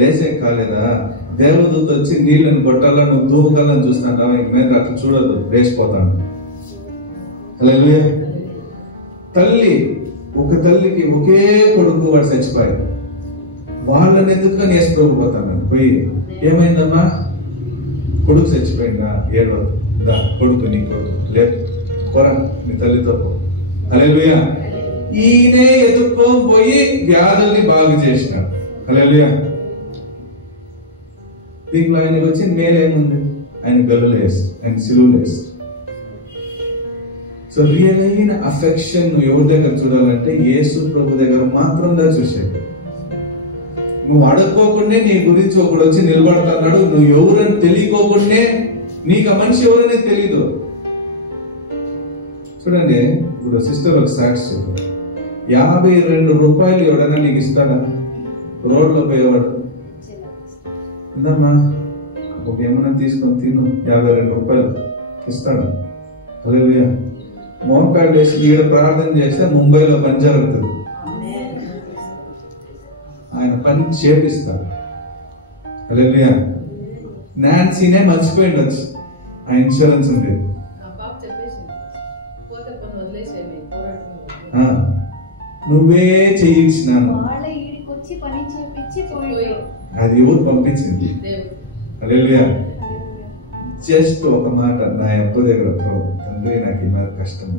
లేసే కాలేదా? దేవదూత వచ్చి నీళ్ళని కొట్టాలా, నువ్వు దూకాలని చూస్తాంటావా? ఇంక మీద అట్లా చూడదు, వేసిపోతాను. హల్లెలూయా. ఒక తల్లికి ఒకే కొడుకు, వాడు చచ్చిపోయాడు. వాళ్ళని ఎందుకు యేసు ప్రభు పోతాను పోయి, ఏమైందమ్మా కొడుకు చచ్చిపోయిందా, ఏడవద్దు, దా కొడుకు నీ కొడుకు లేదు పోరా నీ తల్లితో పో. హల్లెలూయా. ఈయనే ఎదుర్కోపోయి వ్యాధుల్ని బాగు చేసినాడు. హల్లెలూయా. దీంట్లో ఆయనకు వచ్చిన మేలేముంది? ఆయన గొల్లలేసి, ఆయన సిలువలేసి. సో రియల్ అయిన అఫెక్షన్ నువ్వు ఎవరి దగ్గర చూడాలంటే యేసు ప్రభు దగ్గర మాత్రంగా చూసేది. నువ్వు అడగకోకుండా నీ గురించి ఒకడు వచ్చి నిలబడుతున్నాడు, నువ్వు ఎవరని తెలియకోకుండా, నీకు ఆ మనిషి ఎవరనే తెలీదు. చూడండి, ఇప్పుడు సిస్టర్ ఒక సాక్షి చెప్పారు, 52 రూపాయలు ఎవడైనా నీకు ఇస్తాడా? రోడ్లో పోయేవాడు, ఇందమ్మా ఒక ఏమన్నా తీసుకొని తిను, 52 రూపాయలు ఇస్తాడు. హల్లెలూయా. మోకాళ్ళు వేసి ఈడ ప్రార్థన చేస్తే ముంబైలో పని జరుగుతుంది, ఆయన పని చేపిస్తాడు. హల్లెలూయా. నాన్సీనే మర్చిపోయిండొచ్చు, ఆ ఇన్సూరెన్స్ ఉండేది. నువ్వే చేయించినాను, అది ఎవరు పంపించింది? హల్లెలూయా. జస్ట్ ఒక మాట నా అప్ప దగ్గర, తండ్రి నాకు ఇలా కష్టం,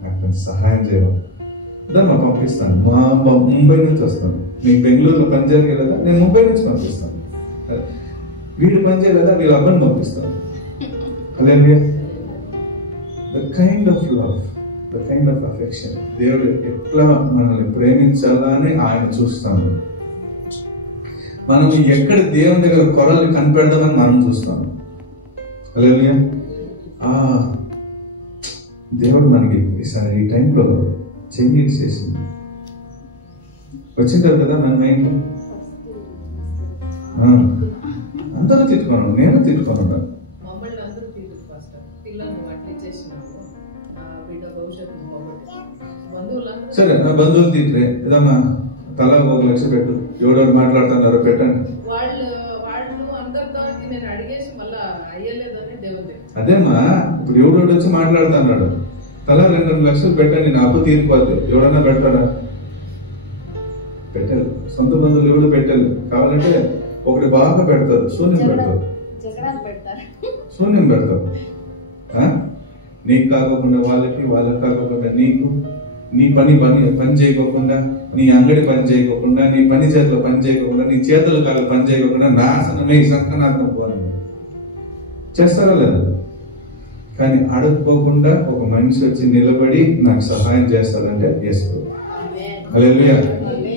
నాకు కొంచెం సహాయం చేయడం, దాన్ని పంపిస్తాను. మా ముంబై నుంచి వస్తాను, నీకు బెంగళూరులో పని చేయగలదా, నేను ముంబై నుంచి పంపిస్తాను. వీడు పని చేయగలదా, వీళ్ళ అబ్బాయిని పంపిస్తాను. Hallelujah. The kind of love, the kind of affection, దేవుడు ఎట్లా మనల్ని ప్రేమించాలని ఆయన చూస్తాము. మనం ఎక్కడ దేవుని దగ్గర కొరల్ని కనిపెడదామని మనం చూస్తాము. హల్లెలూయా. దేవుడు మనకి ఈసారి ఈ టైంలో చెయ్యి చేసింది, వచ్చింటారు కదా మన మైండ్. అందరూ తిట్టుకున్నాను, నేను తిట్టుకున్నాను. సరే, నా బంధువులు తిట్టే ఏదమ్మా తలా 1 లక్ష పెట్టు, ఎవడెవరు మాట్లాడుతున్నారో పెట్టండి. అదేమ్మా, ఇప్పుడు ఎవడోడు వచ్చి మాట్లాడుతున్నాడు, తలా 2 లక్షలు పెట్టండి, నా అప్పు తీరిపోద్ది. ఎవడన్నా పెడతాడా? పెట్టారు. సొంత బంధువులు ఎవడు పెట్టారు. కావాలంటే ఒకటి బాగా పెడతారు, శూన్యం పెడతారు, శూన్యం పెడతారు. నీకు కాకోకుండా వాళ్ళకి, వాళ్ళకి కాకోకుండా నీకు, నీ పని చేయకోకుండా, నీ అంగడి పని చేయకోకుండా, నీ పని చేతిలో పని చేయకోకుండా, నీ చేతుల కాళ్ళు పని చేయకోకుండా నాశనమే సంకనాత్మక పోరాటం చేస్తారా లేదా? కానీ అడుక్కోకుండా ఒక మనిషి వచ్చి నిలబడి నాకు సహాయం చేస్తాడంటే యేసు. హల్లెలూయా.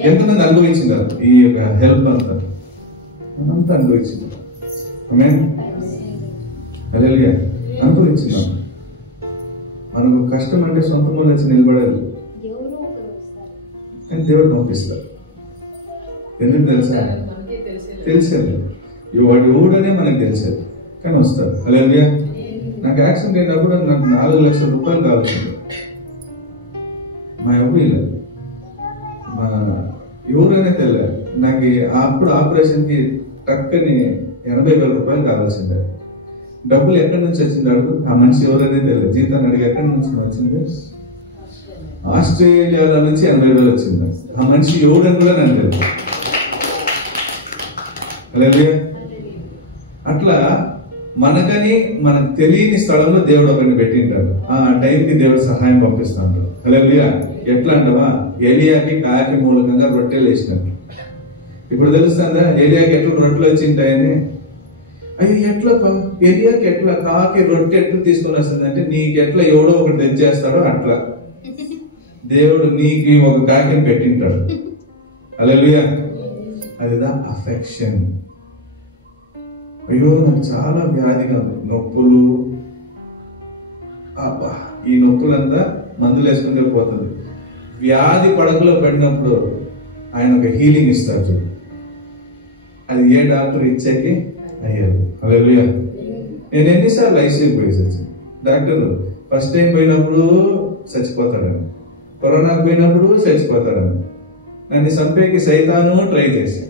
ఎంతమంది అనుభవించిందారు ఈ యొక్క హెల్ప్ అంతా? అంతా అనుభవించింది. ఆమేన్. హల్లెలూయా. అనుభవించిందాం. మనకు కష్టం అంటే సొంత మూల వచ్చి నిలబడాలి, కానీ దేవుడు పంపిస్తారు. ఎందుకు తెలుసా? తెలిసేది వాడు ఎవడనే మనకు తెలిసేది, కానీ వస్తారు. హల్లెలూయా. నాకు యాక్సిడెంట్ అయినప్పుడు నాకు 4 లక్షల రూపాయలు కావాల్సింది. మా ఎవరు ఇలా మా ఎవరైనా తెలియదు. నాకు అప్పుడు ఆపరేషన్కి టక్కని 80,000 రూపాయలు కావాల్సిందే. డబ్బులు ఎక్కడి నుంచి వచ్చింది అడుగు, ఆ మనిషి ఎవరైనా తెలియదు. జీతాన్ని అడిగి ఎక్కడి నుంచి వచ్చింది? ఆస్ట్రేలియాలో నుంచి 80,000 వచ్చింది. ఆ మనిషి ఎవడని కూడా నాకు తెలియదు. హల్లెలూయా. అట్లా మనకని మనకు తెలియని స్థలంలో దేవుడు ఒకరిని పెట్టింటాడు. ఆ టైంకి దేవుడు సహాయం పంపిస్తాడు. హల్లెలూయా. ఎట్లా అంటవా, ఏలియాకి కాకి మూలకంగా రొట్టెలు వేసినట్టు. ఇప్పుడు తెలుస్తుందా ఏలియాకి ఎట్లా రొట్టెలు వచ్చింటాయని? అయ్యి ఎట్లా ఏలియాకి ఎట్లా కాకి రొట్టె ఎట్లా తీసుకొని వస్తుంది అంటే, నీకెట్లా ఎవడో ఒకటి తెచ్చేస్తాడో అట్లా దేవుడు నీకు ఒక కాకిని పెట్టింటాడు. హల్లెలూయా. అదిదా అఫెక్షన్. అయ్యో నాకు చాలా వ్యాధిగా ఉంది, నొప్పులు, ఈ నొప్పులంతా మందులు వేసుకుంటే పోతుంది. వ్యాధి పడకలో పడినప్పుడు ఆయన ఒక హీలింగ్ ఇస్తాడు. అది ఏ డాక్టర్ ఇచ్చేకి అయ్యారు. హల్లెలూయా. నేను ఎన్నిసార్లు ఐసీయూకి పోయేసి వచ్చాను. డాక్టర్ ఫస్ట్ టైం పోయినప్పుడు చచ్చిపోతాడని, కరోనాకు పోయినప్పుడు చచ్చిపోతాడని, నన్ను చంపేకి సైతాను ట్రై చేసి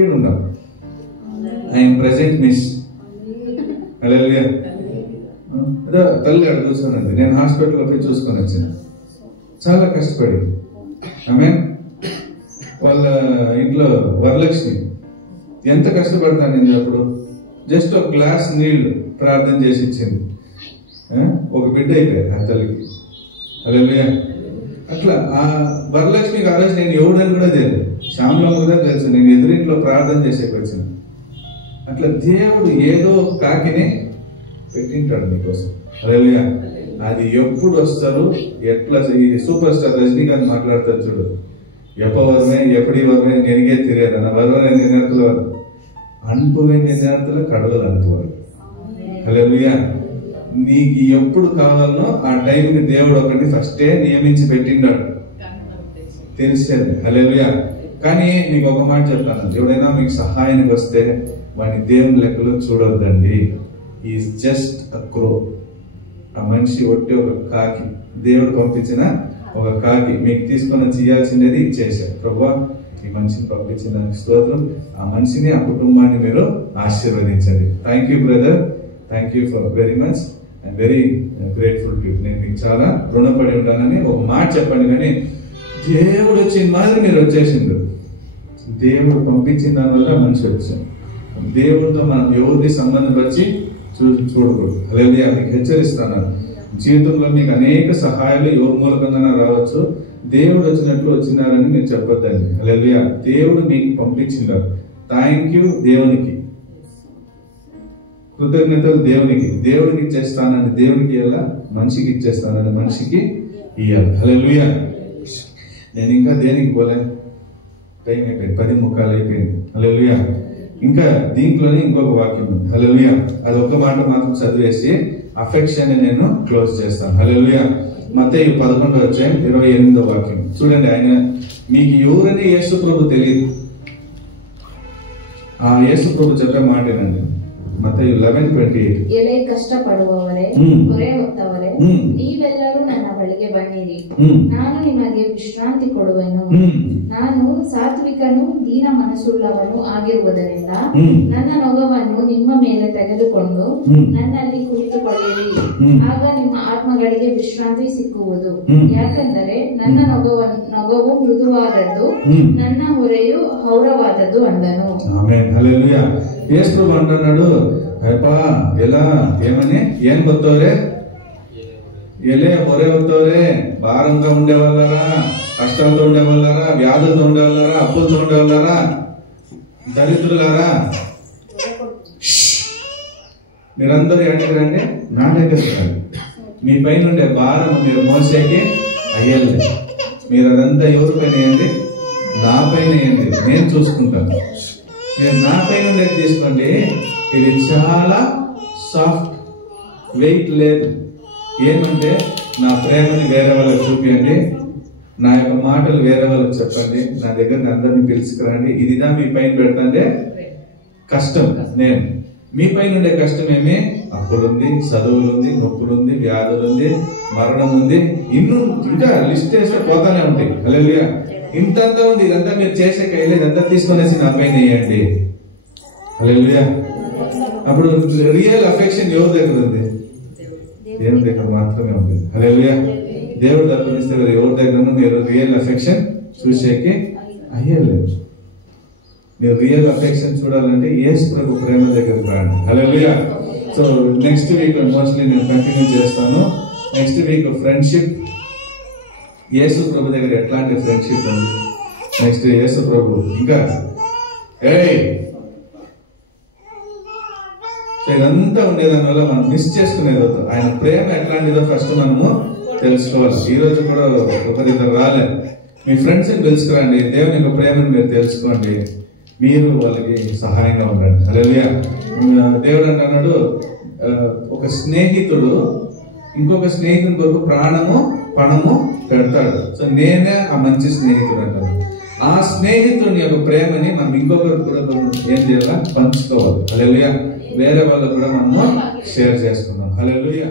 ఈడున్నాను. I'm present miss. హల్లెలూయా. తల్లి అక్కడ కూర్చొని, నేను హాస్పిటల్లో పోయి చూసుకొని వచ్చాను. చాలా కష్టపడి. ఆమె వాళ్ళ ఇంట్లో వరలక్ష్మి ఎంత కష్టపడతాను అప్పుడు. జస్ట్ ఒక గ్లాస్ నీళ్లు ప్రార్థన చేసి ఇచ్చింది, ఒక బిడ్డ అయిపోయారు ఆ తల్లికి. హల్లెలూయా. అట్లా ఆ వరలక్ష్మికి ఆ రోజు నేను ఎవడని కూడా తెలియదు, శ్యామలో కూడా తెలుసు, నేను ఎదురింట్లో ప్రార్థన చేసేకి వచ్చిన. అట్లా దేవుడు ఏదో కాకినే పెట్టింటాడు మీకోసం. హల్లెలూయా. అది ఎప్పుడు వస్తారు, ఎట్లా ఈ సూపర్ స్టార్ రజనీకాంత్ మాట్లాడతారు చూడు, ఎప్ప వరమే ఎప్పటి వరమే నెరిగే తెలియదు వరవరే నిర్ణయార్థుల వారు అనుభవే నిర్ణయార్థుల కడవలు అనుకోవాలి. హల్లెలూయా. నీకు ఎప్పుడు కావాలనో ఆ టైంకి దేవుడు ఒకరిని ఫస్టే నియమించి పెట్టిండాడు, తెలిసేది. హల్లెలూయా. కానీ మీకు ఒక మాట చెప్తాను, ఎవడైనా మీకు సహాయానికి వస్తే వాడిని దేవుని లెక్కలో చూడొద్దండి. ఈజ్ జస్ట్ అ క్రో. ఆ మనిషి ఒట్టి ఒక కాకి, దేవుడు పంపించిన ఒక కాకి. మీకు తీసుకొని చేయాల్సిందేది ఇచ్చేసారు. ప్రభువా ఈ మనిషిని పంపించిన దానికి స్తోత్రం, ఆ మనిషిని ఆ కుటుంబాన్ని మీరు ఆశీర్వదించండి. Thank you brother, thank you for very much and very grateful to. నేను మీకు చాలా రుణపడి ఉంటానని ఒక మాట చెప్పండి. కానీ దేవుడు వచ్చిన మాదిరి మీరు వచ్చేసిండు. దేవుడు పంపించిన దానివల్ల మనిషి వచ్చాడు. దేవుడితో మనం ఎవరిని సంబంధం వచ్చి చూడకూడదు. హల్లెలూయా. మీకు హెచ్చరిస్తాను, జీవితంలో మీకు అనేక సహాయాలు ఎవరి మూలకంగా రావచ్చు, దేవుడు వచ్చినట్లు వచ్చినారని మీరు చెప్పొద్దండి. హల్లెలూయా. దేవుడు మీకు పంపించినారు. థ్యాంక్ యూ దేవునికి, కృతజ్ఞతలు దేవునికి. దేవుడికి ఇచ్చేస్తానని దేవునికి ఇవ్వాల, మనిషికి ఇచ్చేస్తానని మనిషికి ఇవ్వాలి. హల్లెలూయా. నేను ఇంకా దేనికి పోలే, టైం అయిపోయింది, 10:15 అయిపోయింది. హల్లెలూయా. ఇంకా దీంట్లోనే ఇంకొక వాక్యం ఉంది. హల్లెలూయా. అది ఒక్క మాట మాత్రం చదివేసి అఫెక్షన్ నేను క్లోజ్ చేస్తాను. హల్లెలూయా. మత్తయి 11:28 వాక్యం చూడండి. ఆయన మీకు ఎవరని యేసు ప్రభు తెలియదు, ಆ ಯೇಸು ಪ್ರಭು ಜೊತೆ ಮಾಡಿರಂತೆ ಮತ್ತಾಯ 11:28 ಎಲೆ ಕಷ್ಟಪಡುವವರೇ ಹೊರೆ ಹೊತ್ತವರೇ ನೀವೆಲ್ಲರೂ ನನ್ನ ಬಳಿಗೆ ಬನ್ನಿರಿ, ನಾನು ನಿಮಗೆ ವಿಶ್ರಾಂತಿ ಕೊಡುವೆನು. ನಾನು ಸಾತ್ವಿಕನು ದೀನ ಮನಸ್ಸುಳ್ಳವನು ಆಗಿರುವುದರಿಂದ ನನ್ನ ನೊಗವನ್ನು ನಿಮ್ಮ ಮೇಲೆ ತೆಗೆದುಕೊಂಡು ನನ್ನಲ್ಲಿ ಕುಳಿತುಕೊಳ್ಳಿರಿ, ಆಗ ನಿಮ್ಮ ಆತ್ಮಗಳಿಗೆ ವಿಶ್ರಾಂತಿ ಸಿಕ್ಕುವುದು. ಯಾಕಂದರೆ ನನ್ನ ನೊಗವು ಮೃದುವಾದದ್ದು, ನನ್ನ ಹೊರೆಯು ಹೌರವಾದದ್ದು ಅಂದನು. ಆಮೆನ್. ಹಲ್ಲೆಲೂಯಾ. ಯೇಸು ಪ್ರಭು ಅಂటున్నాడు, ಅಯ್ಯಪ್ಪ ಎಲ್ಲ ఏమని ఏం బొత్తోరే ఎలే ఒరే వత్తోరే, భారంగా ఉండేవాళ్ళారా, కష్టాలతో ఉండేవాళ్ళారా, వ్యాధులతో ఉండేవాళ్ళారా, అప్పులతో ఉండేవాళ్ళారా, దరిద్రులారా, మీరందరూ ఎక్కడికి రండి, నా దగ్గరికి రండి. మీ పైన ఉండే భారం మీరు మోసేకి అయ్యాలి. మీరు అదంతా ఎవరి పైన వేయండి, నా పైన వేయండి, నేను చూసుకుంటాను. మీరు నా పైన ఉండేది తీసుకోండి, ఇది చాలా సాఫ్ట్, వెయిట్ లేదు. ఏమంటే నా ప్రేమని వేరే వాళ్ళకి చూపించండి, నా యొక్క మాటలు వేరే వాళ్ళకి చెప్పండి, నా దగ్గర అందరినీ పిలుచుకురండి. ఇదిదా మీ పైన పెడతాండే కష్టం. నేను మీ పైన ఉండే కష్టం ఏమి, అప్పులుంది, చదువులుంది, నొప్పులుంది, వ్యాధులుంది, మరణం ఉంది, ఇంకా లిస్ట్ వేస్తే పోతానే ఉంటాయి. హల్లెలూయా. ఇంతంతా ఉంది, ఇదంతా మీరు చేసే కైలే, ఇదంతా తీసుకునేసి నా పైన వేయండి. హల్లెలూయా. అప్పుడు రియల్ అఫెక్షన్ ఎవరి దగ్గర ఉంది, దేవుడి దగ్గర మాత్రమే ఉంది. హల్లెలూయా. దేవుడు తప్పనిస్తే ఎవరి దగ్గర మీరు రియల్ అఫెక్షన్ చూసేకి అయ్యలేదు. మీరు రియల్ అఫెక్షన్ చూడాలంటే యేసు ప్రభు ప్రేమ దగ్గరకు రండి. హల్లెలూయా. సో నెక్స్ట్ వీక్ మోస్ట్లీ నేను కంటిన్యూ చేస్తాను. నెక్స్ట్ వీక్ ఫ్రెండ్షిప్, యేసు ప్రభు దగ్గర ఎట్లాంటి ఫ్రెండ్షిప్ ఉంది, నెక్స్ట్ యేసు ప్రభు ఇంకా ఇదంతా ఉండేదాని వల్ల మనం మిస్ చేసుకునేది. ఆయన ప్రేమ ఎట్లాంటిదో ఫస్ట్ మనము తెలుసుకోవాలి. ఈ రోజు కూడా ఒకరిద్దరు రాలేదు, మీ ఫ్రెండ్స్ ని తెలుసుకురండి, దేవుని యొక్క ప్రేమను మీరు తెలుసుకోండి, మీరు వాళ్ళకి సహాయంగా ఉండండి. హల్లెలూయా. దేవుడు అంటున్నాడు, ఒక స్నేహితుడు ఇంకొక స్నేహితుని కొరకు ప్రాణము పణము పెడతాడు. సో నేనే ఆ మంచి స్నేహితుడు అంటాడు. ఆ స్నేహితుని యొక్క ప్రేమని మనం ఇంకొకరు కూడా ఏం చేయాలా, పంచుకోవాలి. హల్లెలూయా. వేరే వాళ్ళకు కూడా మనము షేర్ చేసుకుందాం. హల్లెలూయా.